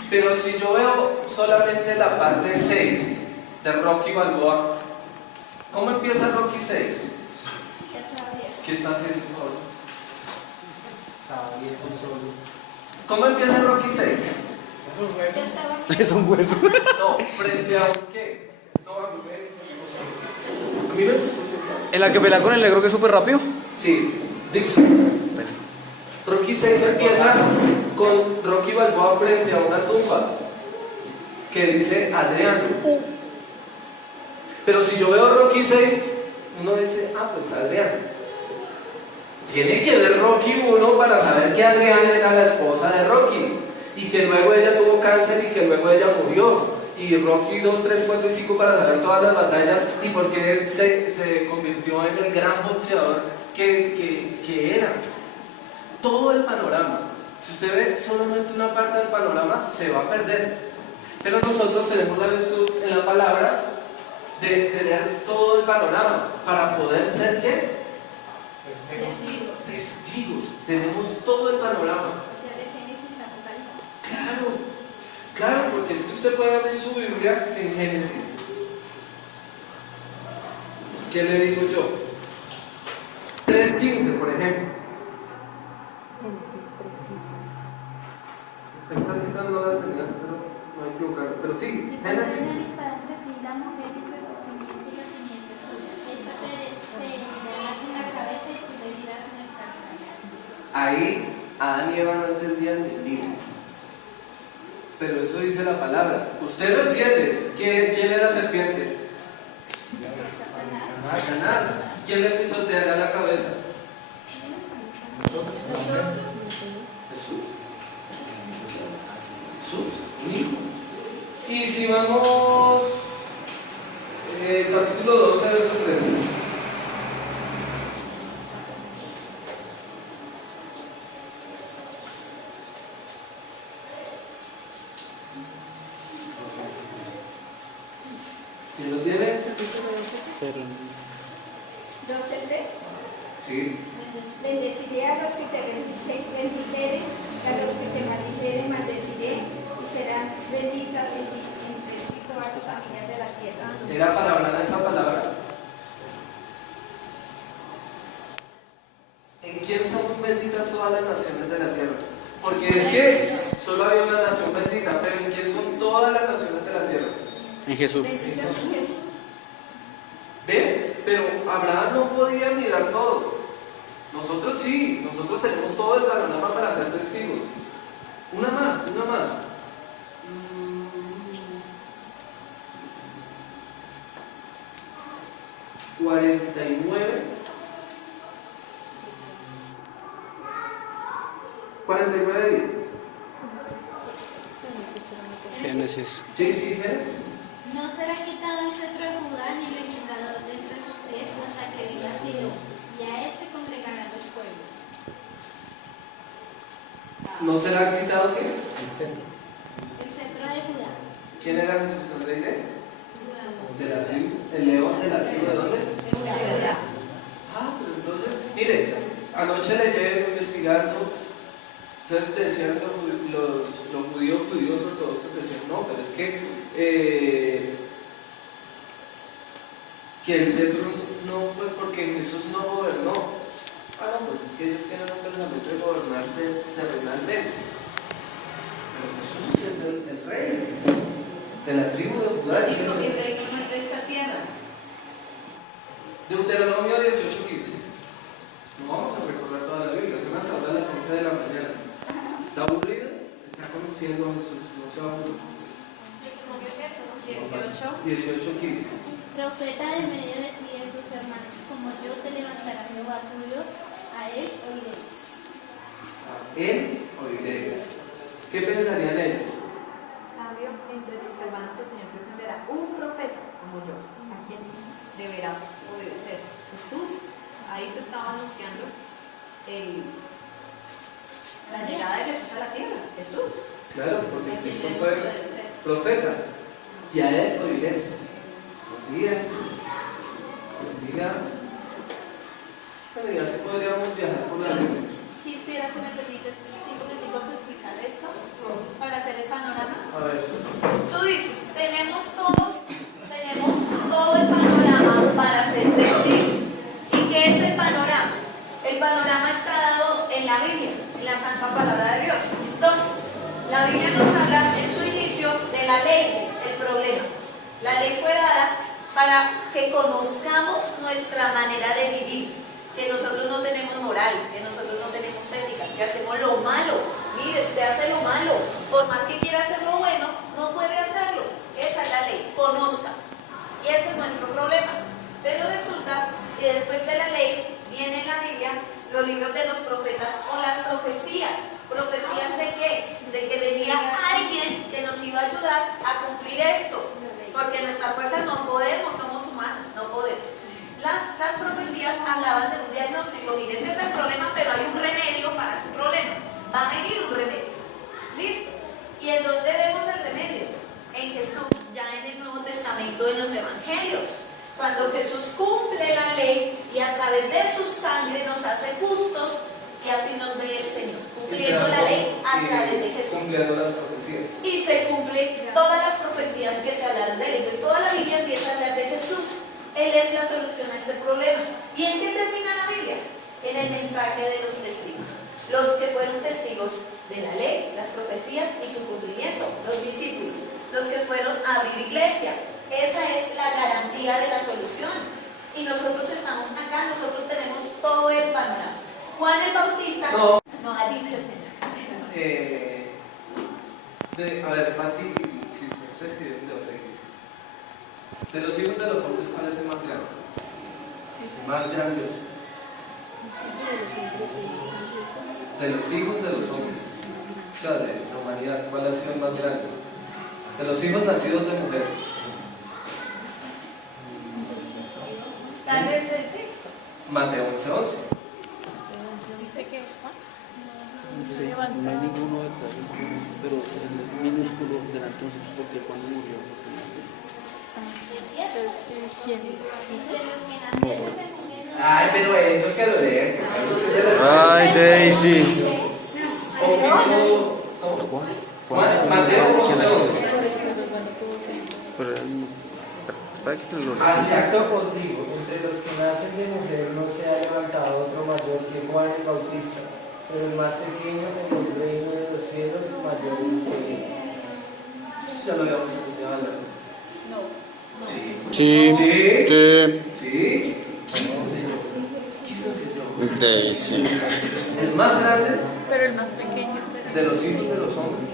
Pero si yo veo solamente la parte 6 de Rocky Balboa, ¿cómo empieza Rocky 6? ¿Qué está haciendo ahora? ¿Cómo empieza Rocky 6? Es un hueso. No, frente a un qué. No, a mí me gustó. ¿En la que pelea con el negro que es súper rápido? Sí, Dixon. Rocky 6 empieza con Rocky Balboa frente a una tumba que dice Adriano. Pero si yo veo Rocky 6, uno dice, ah, pues Adriano. Tiene que ver Rocky 1 para saber que Adriana era la esposa de Rocky y que luego ella tuvo cáncer y que luego ella murió. Y Rocky 2, 3, 4 y 5 para saber todas las batallas y por qué se convirtió en el gran boxeador que era. Todo el panorama. Si usted ve solamente una parte del panorama, se va a perder. Pero nosotros tenemos la virtud en la palabra de leer todo el panorama para poder ser ¿qué? Testigos. Testigos. Tenemos todo el panorama. O sea, de Génesis a Apocalipsis. Claro, porque es que usted puede abrir su Biblia en Génesis. ¿Qué le digo yo? 3:15, por ejemplo. Esta cita no la tenía, pero no hay que equivocarme. Pero sí, Y Génesis. tomarán de ti la mujer y tu simiente y la simiente suya. Esta te dará en la cabeza y tú le dirás en el calcañar. Ahí Adán y Eva no entendían ni libro. Pero eso dice la palabra. Usted lo entiende. ¿Quién era la serpiente? Satanás. ¿Quién le pisoteará la cabeza? Jesús. Jesús, un hijo. Y si vamos, capítulo 12, verso 13. ¿Quién lo tiene? 12:3. Sí. Bendeciré a los que te bendijeren, a los que te maldijeren, maldeciré, y serán benditas entre ti todas las familias de la tierra. ¿Era para hablar de esa palabra? ¿En quién son benditas todas las naciones de la tierra? Porque es que solo había una nación bendita, pero ¿en quién son todas las naciones de la tierra? En Jesús. Bendito es Jesús. ¿Ven? Pero Abraham no podía mirar todo. Nosotros sí, nosotros tenemos todo el panorama para ser testigos. Una más. 49. 49:10. Génesis. Sí, Génesis. No será quitado el cetro de Judá ni el legislador de entre sus pies hasta que venga Ciro, y a él se congregarán los pueblos. ¿No será quitado qué? El cetro de Judá. ¿Quién era Jesús, el rey de? Judá. De la tribu. ¿El león de la tribu de dónde? De Judá. Ah, pero entonces, mire, anoche leí investigando, entonces decían los judíos ortodoxos, decían, no, pero es que el cetro no fue porque Jesús no gobernó. Ah, no, pues es que ellos tienen un pensamiento de gobernar terrenalmente. Pero Jesús es el rey de la tribu de Judá. Y mi reino no es de esta tierra. Deuteronomio 18:15. No vamos a recordar toda la Biblia, son hasta ahora las 11 de la mañana. ¿Está aburrido? Está conociendo a Jesús, no se aburre. 18:15. Profeta de medio de ti y de tus hermanos, como yo te levantará Jehová tu Dios, a él oiréis. A él oiréis. ¿Qué pensarían ellos? Claro, porque Cristo fue profeta. Y a él oirés. Días. Bueno, y así podríamos viajar por la Biblia. Quisiera, si me permites, 5 minutos explicar esto para hacer el panorama. A ver. Tú dices, tenemos todo el panorama para ser testigos. ¿Y qué es el panorama? El panorama está dado en la Biblia, en la Santa Palabra de Dios. Entonces, la Biblia nos habla en su inicio de la ley, el problema. La ley fue dada para que conozcamos nuestra manera de vivir, que nosotros no tenemos moral, que nosotros no tenemos ética, que hacemos lo malo. Mire, usted hace lo malo, por más que quiera hacer lo bueno, no puede hacerlo. Esa es la ley, conozca. Y ese es nuestro problema. Pero resulta que después de la ley viene en la Biblia los libros de los profetas o las profecías. ¿Profecías de qué? De que venía alguien que nos iba a ayudar a cumplir esto. Porque nuestras fuerzas no podemos, somos humanos, no podemos. Las profecías hablaban de un diagnóstico. Miren, este es el problema, pero hay un remedio para su problema. Va a venir un remedio. ¿Listo? ¿Y en dónde vemos el remedio? En Jesús, ya en el Nuevo Testamento, en los Evangelios. Cuando Jesús cumple la ley y a través de su sangre nos hace justos, y así nos ve el Señor, cumpliendo la ley a través de Jesús. Cumpliendo las profecías. Y se cumple todas las profecías que se hablaron de él. Entonces toda la Biblia empieza a hablar de Jesús. Él es la solución a este problema. ¿Y en qué termina la Biblia? En el mensaje de los testigos. Los que fueron testigos de la ley, las profecías y su cumplimiento, los discípulos, los que fueron a abrir iglesia. Esa es la garantía de la solución. Y nosotros estamos acá, nosotros tenemos todo el panorama. Juan el Bautista no ha dicho el Señor. A ver, Pati y Cristian, ustedes que vienen de otra iglesia. De los hijos de los hombres, ¿cuál es el más grande? El más grandioso. De los hijos de los hombres, o sea, de la humanidad, ¿cuál ha sido el más grande? De los hijos nacidos de mujer. Tal vez el texto. Mateo 11:11. Dice que No hay ninguno detrás, pero el minúsculo delante de nosotros, porque cuando murió. sí es cierto. ¿Quién? Dice los que naciesen de mujer no Ay, pero ellos que lo leen, que ellos que se les Ay, Daisy. Mateo 11:11. Así acto os digo, entre los que nacen de mujer no se ha levantado otro mayor que Juan el Bautista, pero el más pequeño en el reino de los cielos mayor es que él. Eso ya lo habíamos enseñado. Sí. Sí. Sí. Sí. ¿Qué Daisy. El más grande Pero el más pequeño. de los hijos de los hombres,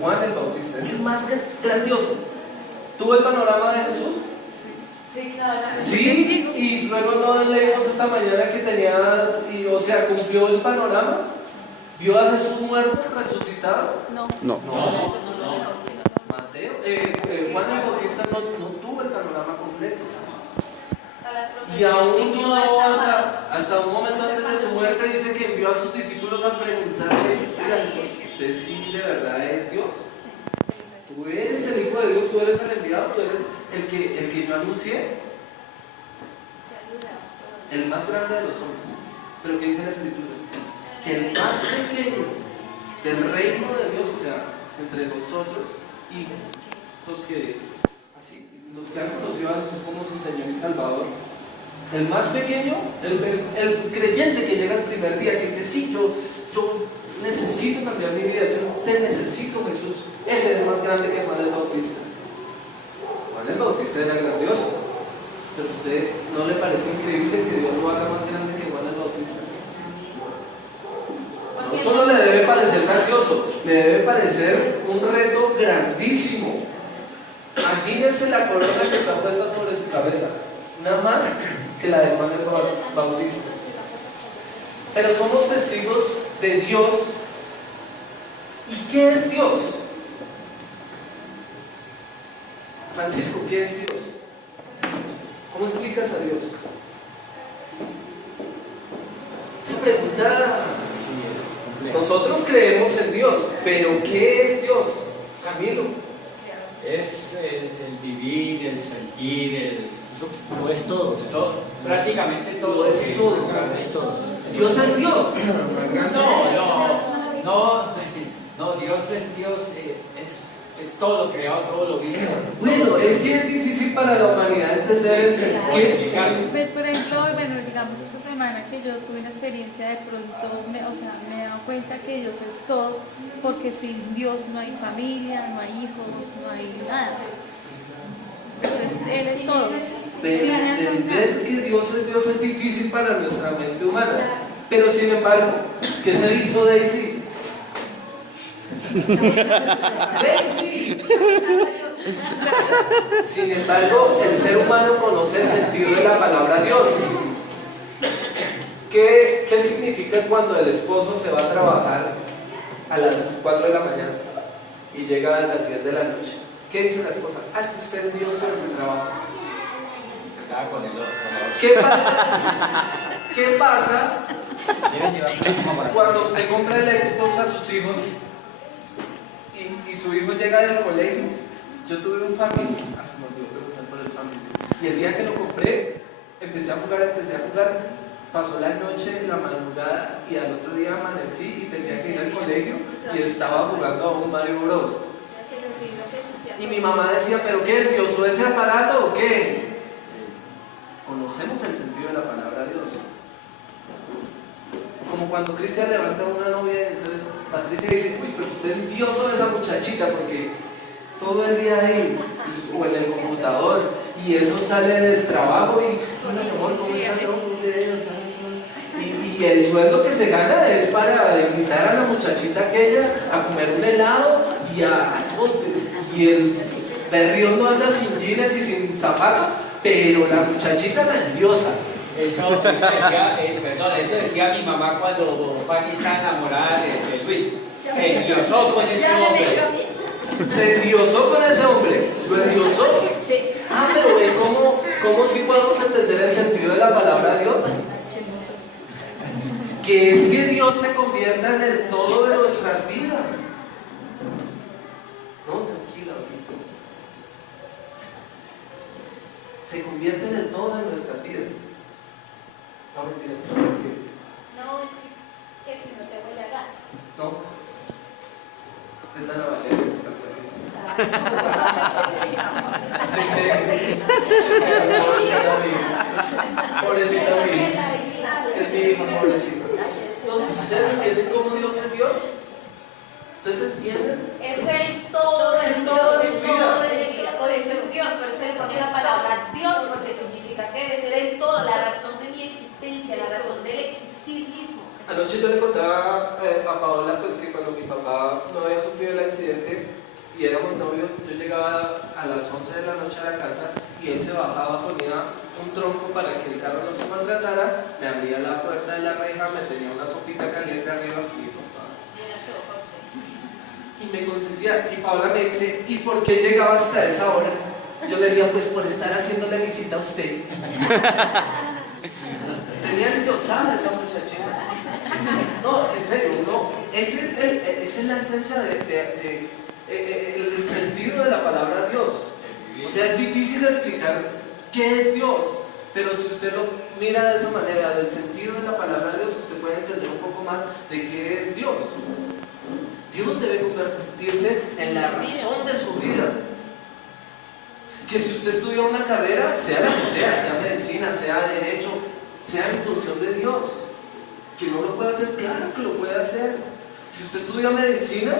Juan el Bautista, es el más grandioso. ¿Tuvo el panorama de Jesús? Sí, claro. Sí, y luego no leímos esta mañana que tenía, o sea, cumplió el panorama. ¿Vio a Jesús muerto, resucitado? No. No. Mateo, Juan el Bautista no tuvo el panorama completo. Y aún no, hasta un momento antes de su muerte, dice que envió a sus discípulos a preguntarle: oiga, ¿usted sí de verdad es Dios? Tú eres el Hijo de Dios, tú eres el enviado, tú eres el que yo anuncié. El más grande de los hombres. Pero ¿qué dice la Escritura? Que el más pequeño del reino de Dios, o sea, entre nosotros y los que han conocido a Jesús como su Señor y Salvador, el más pequeño, el creyente que llega el primer día, que dice: sí, yo necesito cambiar mi vida, yo te necesito, Jesús. Ese es más grande que Juan el Bautista. Juan el Bautista era grandioso, pero ¿a usted no le parece increíble que Dios lo haga más grande que Juan el Bautista? No solo le debe parecer grandioso, le debe parecer un reto grandísimo. Imagínense la corona que está puesta sobre su cabeza, nada más que la de Juan el Bautista. Pero somos testigos de Dios. ¿Y qué es Dios? Francisco, ¿qué es Dios? ¿Cómo explicas a Dios? Esa pregunta, nosotros creemos en Dios, pero ¿qué es Dios? Camilo. Es el vivir, el sentir, No es todo. prácticamente todo. Lo es todo. Es todo. Dios es Dios. No, Dios es Dios, es todo lo creado, todo lo visto. Bueno, es que es difícil para la humanidad entender el sentido. Pues, por ejemplo, bueno, digamos esta semana que yo tuve una experiencia de pronto, me he dado cuenta que Dios es todo, porque sin Dios no hay familia, no hay hijos, no hay nada. Entonces, Él es todo. Pero entender que Dios es difícil para nuestra mente humana. Pero sin embargo, ¿qué se hizo Daisy? Daisy. Sin embargo, el ser humano conoce el sentido de la palabra Dios. ¿Qué significa cuando el esposo se va a trabajar a las 4 de la mañana y llega a las 10 de la noche? ¿Qué dice la esposa? Es que usted es Dios sobre ese trabajo. Estaba con el otro. ¿Qué pasa cuando usted compra el Xbox a sus hijos y su hijo llega del colegio? Yo tuve un Family, se me olvidó preguntar por el Family, y el día que lo compré empecé a jugar, pasó la noche, la madrugada, y al otro día amanecí y tenía que ir al colegio y estaba jugando a un Mario Bros. Y mi mamá decía, ¿pero qué? ¿Dios o ese aparato o qué? Conocemos el sentido de la palabra Dios. Como cuando Cristian levanta a una novia y entonces Patricia dice, uy, pero usted es dioso de esa muchachita porque todo el día ahí o en el computador y eso sale del trabajo y hola mi amor, ¿cómo está todo? Y el sueldo que se gana es para invitar a la muchachita aquella a comer un helado y a todo. Y el berrión no anda sin jeans y sin zapatos, pero la muchachita la endiosa. Eso decía mi mamá cuando Fanny estaba enamorada de Luis. Se endiosó con ese hombre. Se endiosó con ese hombre. ¿Lo endiosó? Sí. Pero ve cómo sí podemos entender el sentido de la palabra Dios. Que es que Dios se convierta en el todo de nuestras vidas. No, tranquila, ahorita. Se convierte en el todo de nuestras vidas. No mentiras, no es que. No, es que si no te huele a gas. No. Es la Valeria que está por ahí. Pobrecita mía. Es mi hijo, pobrecito. Entonces, ¿ustedes entienden cómo Dios es Dios? ¿Ustedes entienden? Es el todo Es el todo de su vida. Por eso es Dios, por eso le pone la palabra Dios, porque significa que debe ser el todo, la razón de mi existencia, la razón del existir mismo. Anoche yo le contaba a Paola pues, que cuando mi papá no había sufrido el accidente y éramos novios, yo llegaba a las 11 de la noche a la casa y él se bajaba, ponía un tronco para que el carro no se maltratara, me abría la puerta de la reja, me tenía una sopita caliente arriba y me consentía. Y Paola me dice, ¿y por qué llegaba hasta esa hora? Yo le decía, pues por estar haciéndole visita a usted. Tenía endiosada esa muchachita. No, en serio, no. Esa es la esencia el sentido de la palabra Dios. O sea, es difícil explicar qué es Dios, pero si usted lo mira de esa manera, del sentido de la palabra Dios, usted puede entender un poco más de qué es Dios. Dios debe convertirse en la razón de su vida. Que si usted estudia una carrera, sea la que sea medicina, sea derecho, sea en función de Dios. Que no lo puede hacer, claro que lo puede hacer. Si usted estudia medicina,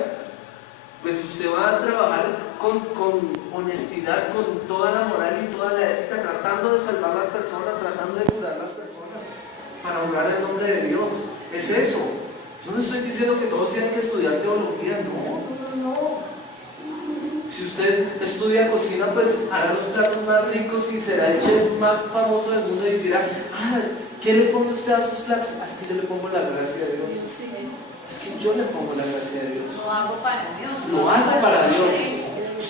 pues usted va a trabajar con honestidad, con toda la moral y toda la ética, tratando de salvar las personas, tratando de curar las personas, para honrar el nombre de Dios. Es eso. Yo no estoy diciendo que todos tienen que estudiar teología, no. Si usted estudia cocina, pues hará los platos más ricos y será el chef más famoso del mundo y dirá, ¿qué le pone usted a sus platos? Es que yo le pongo la gracia de Dios. Es que yo le pongo la gracia de Dios. Lo hago para Dios. Lo hago para Dios.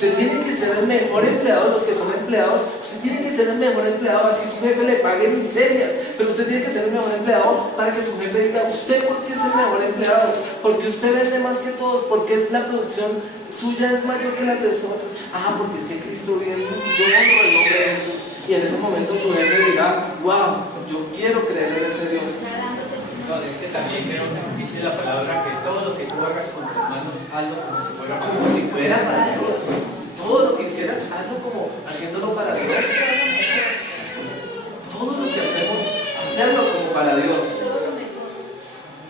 Usted tiene que ser el mejor empleado. Los que son empleados, usted tiene que ser el mejor empleado, así su jefe le pague miserias, pero usted tiene que ser el mejor empleado para que su jefe diga: ¿usted por qué es el mejor empleado? Porque usted vende más que todos, porque es la producción suya es mayor que la de nosotros. Porque es que Cristo viene, yo honro el nombre de Jesús. Y en ese momento su jefe dirá: wow, yo quiero creer en ese Dios. No, es que también creo que dice la palabra que todo lo que tú hagas con tus manos, hazlo como si fuera para Dios. Todo lo que hicieras, hazlo como haciéndolo para Dios. Todo lo que hacemos, hacerlo como para Dios.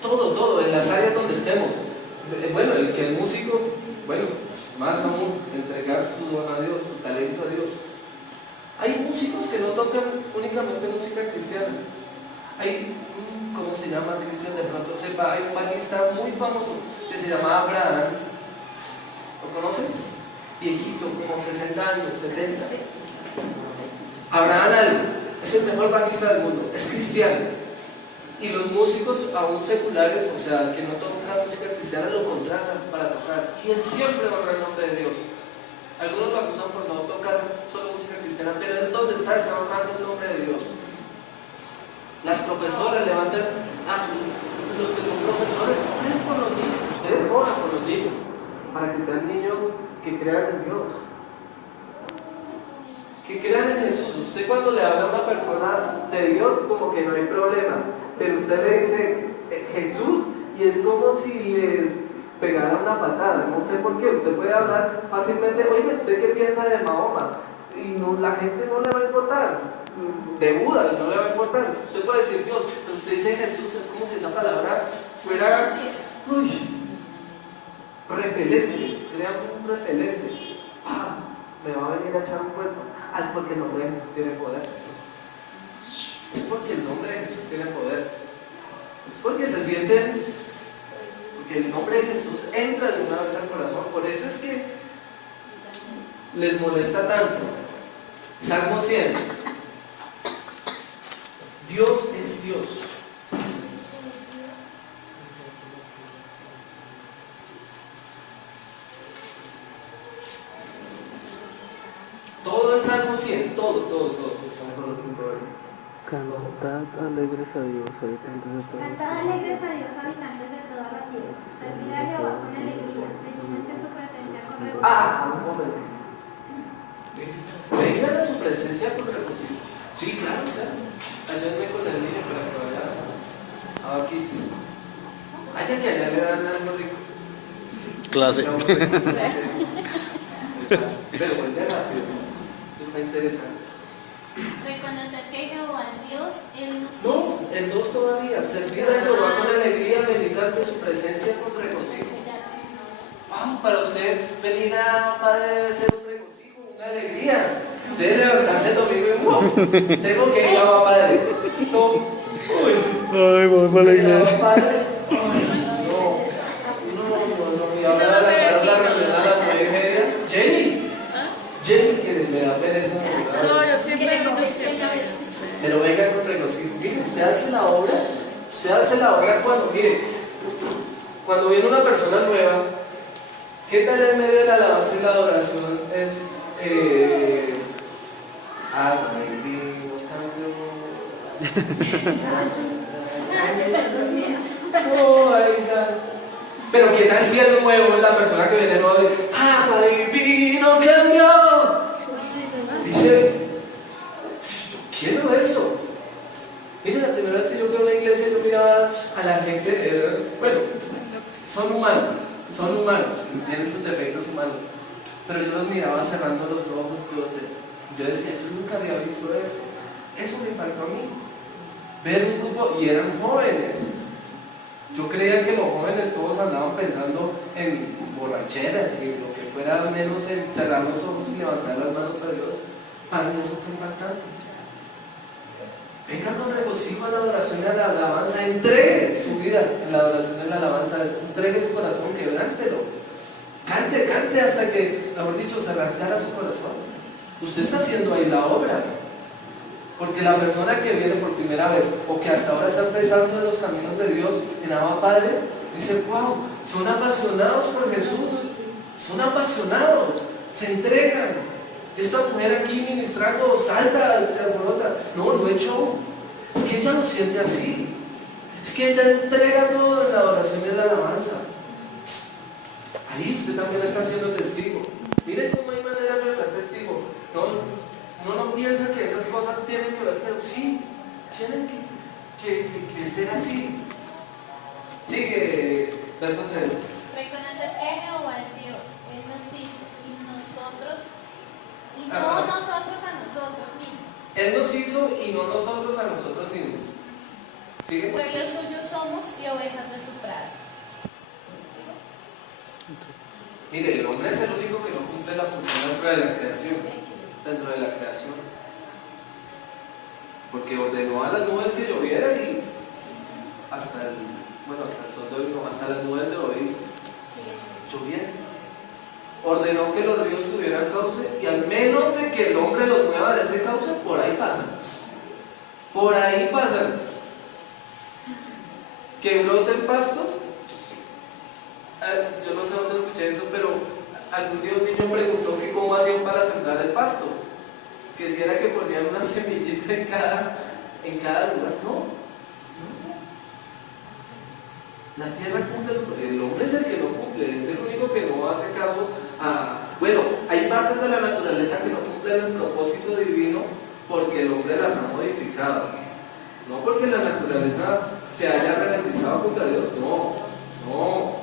Todo, en las áreas donde estemos. Bueno, el que es músico, bueno, más aún, entregar su don a Dios, su talento a Dios. Hay músicos que no tocan únicamente música cristiana. Hay, ¿cómo se llama, Cristian? De pronto sepa, hay un bajista muy famoso que se llama Abraham. ¿Lo conoces? Viejito, como 60 años, 70. Abraham es el mejor bajista del mundo, es cristiano. Y los músicos, aún seculares, o sea, que no tocan música cristiana, lo contratan para tocar. Y él siempre honra el nombre de Dios. Algunos lo acusan por no tocar solo música cristiana, pero él donde está honrando el nombre de Dios. Las profesoras levantan los que son profesores, oren por los niños. Ustedes oran por los niños, para que sean niños que crean en Dios, que crean en Jesús. Usted cuando le habla a una persona de Dios, como que no hay problema, pero usted le dice Jesús y es como si le pegara una patada. No sé por qué. Usted puede hablar fácilmente: oye, ¿usted qué piensa de Mahoma? Y no, la gente no le va a importar. De Buda no le va a importar. Usted puede decir Dios, pero usted dice Jesús, es como si esa palabra fuera repelente, crea un repelente. Me va a venir a echar un cuerpo. Es porque el nombre de Jesús tiene poder. Es porque el nombre de Jesús tiene poder. Es porque se sienten, porque el nombre de Jesús entra de una vez al corazón. Por eso es que les molesta tanto. Salmo 100. Dios es Dios. Todo el Salmo 100, todo. Cantad alegres a Dios, habitantes de toda la tierra. Cantad alegres a Dios, habitantes de toda la tierra. Servid a Jehová con alegría, venid ante su presencia con regocijo. Un momento. Vengan a su presencia con regocijo. Sí, claro. Ayúdenme con el niño para que vaya a Kids. Vaya que allá le dan algo rico. Clase. Pero vuelve rápido. Esto está interesante. Reconocer que Jehová es Dios, Él nos No, hizo. el 2 todavía. Servir a Jehová con alegría, venir ante su presencia con regocijo. Para usted, venir a Padre debe ser un regocijo, una alegría. Usted levantarse el domingo y tengo que ir a Padre. No. Ay, vamos para la iglesia. Padre. No. Y ahora la reunión a las 9:30. Jenny quiere, me da pereza. No, yo siempre no Pero venga con regocijo. Mire, usted hace la obra cuando, mire, cuando viene una persona nueva, ¿qué tal en medio de la alabanza y la adoración es vino cambio? Pero ¿qué tal si el nuevo, la persona que viene nueva, vino cambio? Dice, yo quiero eso. Mire, la primera vez que yo fui a una iglesia, yo miraba a la gente, bueno, son humanos y tienen sus defectos humanos, pero yo los miraba cerrando los ojos. Yo decía, yo nunca había visto esto. Eso me impactó a mí, ver un grupo, y eran jóvenes. Yo creía que los jóvenes todos andaban pensando en borracheras y en lo que fuera, menos en cerrar los ojos y levantar las manos a Dios. Para mí eso fue impactante. Venga con regocijo a la adoración y a la alabanza, entregue su vida en la adoración y en la alabanza, entregue su corazón, quebrántelo. Cante hasta que, mejor dicho, se rasgara su corazón. Usted está haciendo ahí la obra. Porque la persona que viene por primera vez o que hasta ahora está empezando en los caminos de Dios, en Abba Padre, dice, wow, son apasionados por Jesús, son apasionados. se entregan. Esta mujer aquí ministrando salta, se alborota. No, no es show. Es que ella lo siente así. Es que ella entrega todo en la oración y en la alabanza. Ahí usted también está siendo testigo. Mire cómo hay maneras de ser testigo. Uno no piensa que esas cosas tienen que ver, pero sí, tienen que ser así. Sigue, verso 3. Reconocer que Jehová es Dios, Él nos hizo y no nosotros a nosotros mismos. Él nos hizo y no nosotros a nosotros mismos. ¿Sigue? Pueblo suyo somos y ovejas de su prado. Mire, el hombre es el único que no cumple la función dentro de la creación. Dentro de la creación. Porque ordenó a las nubes que llovieran y hasta el sol de hoy, no, hasta las nubes de hoy llovieron. Ordenó que los ríos tuvieran cauce y al menos de que el hombre los mueva de ese cauce, por ahí pasan. Por ahí pasan. Que broten pastos. Yo no sé dónde escuché eso, pero algún día un niño preguntó que cómo hacían para sembrar el pasto. Que si era que ponían una semillita en cada lugar. No. La tierra cumple el hombre es el que no cumple, es el único que no hace caso a... Bueno, hay partes de la naturaleza que no cumplen el propósito divino porque el hombre las ha modificado. No porque la naturaleza se haya garantizado contra Dios, no.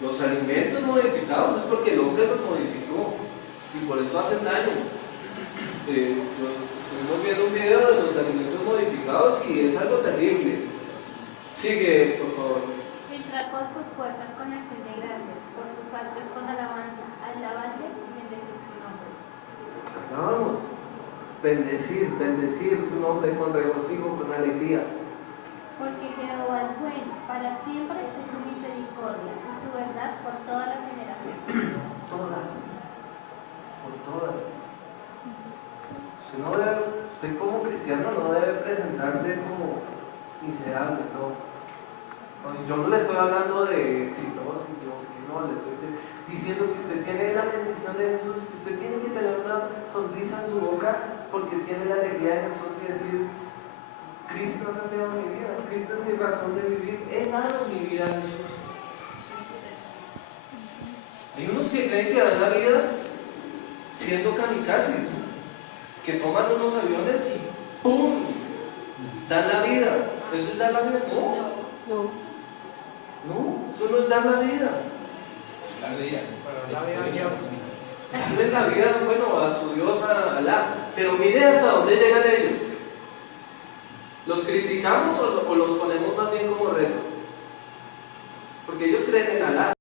Los alimentos modificados es porque el hombre los modificó y por eso hacen daño. Estuvimos viendo un video de los alimentos modificados y es algo terrible. Sigue, por favor. Entrar por tus puertas con acción de gracias, por tus atrios con alabanza, alabarle y bendecir su nombre. Vamos, bendecir su nombre con regocijo, con alegría. Porque Jehová es bueno, para siempre es su misericordia y su verdad por todas las generaciones. Por todas. Usted como cristiano no debe presentarse como miserable, no. Yo no le estoy hablando de exitoso, no, le estoy diciendo que usted tiene la bendición de Jesús, que usted tiene que tener una sonrisa en su boca porque tiene la alegría de Jesús y decir, Cristo ha cambiado mi vida, Cristo es mi razón de vivir, he dado mi vida a Jesús. Hay unos que creen que dan la vida siendo kamikazes, que toman unos aviones y ¡pum! Dan la vida. ¿Eso es dar la vida? No, eso no es dar la vida. Darle la vida, bueno, a su Dios, a Alá. Pero mire hasta dónde llegan ellos. ¿Los criticamos o los ponemos más bien como reto? Porque ellos creen en Alá.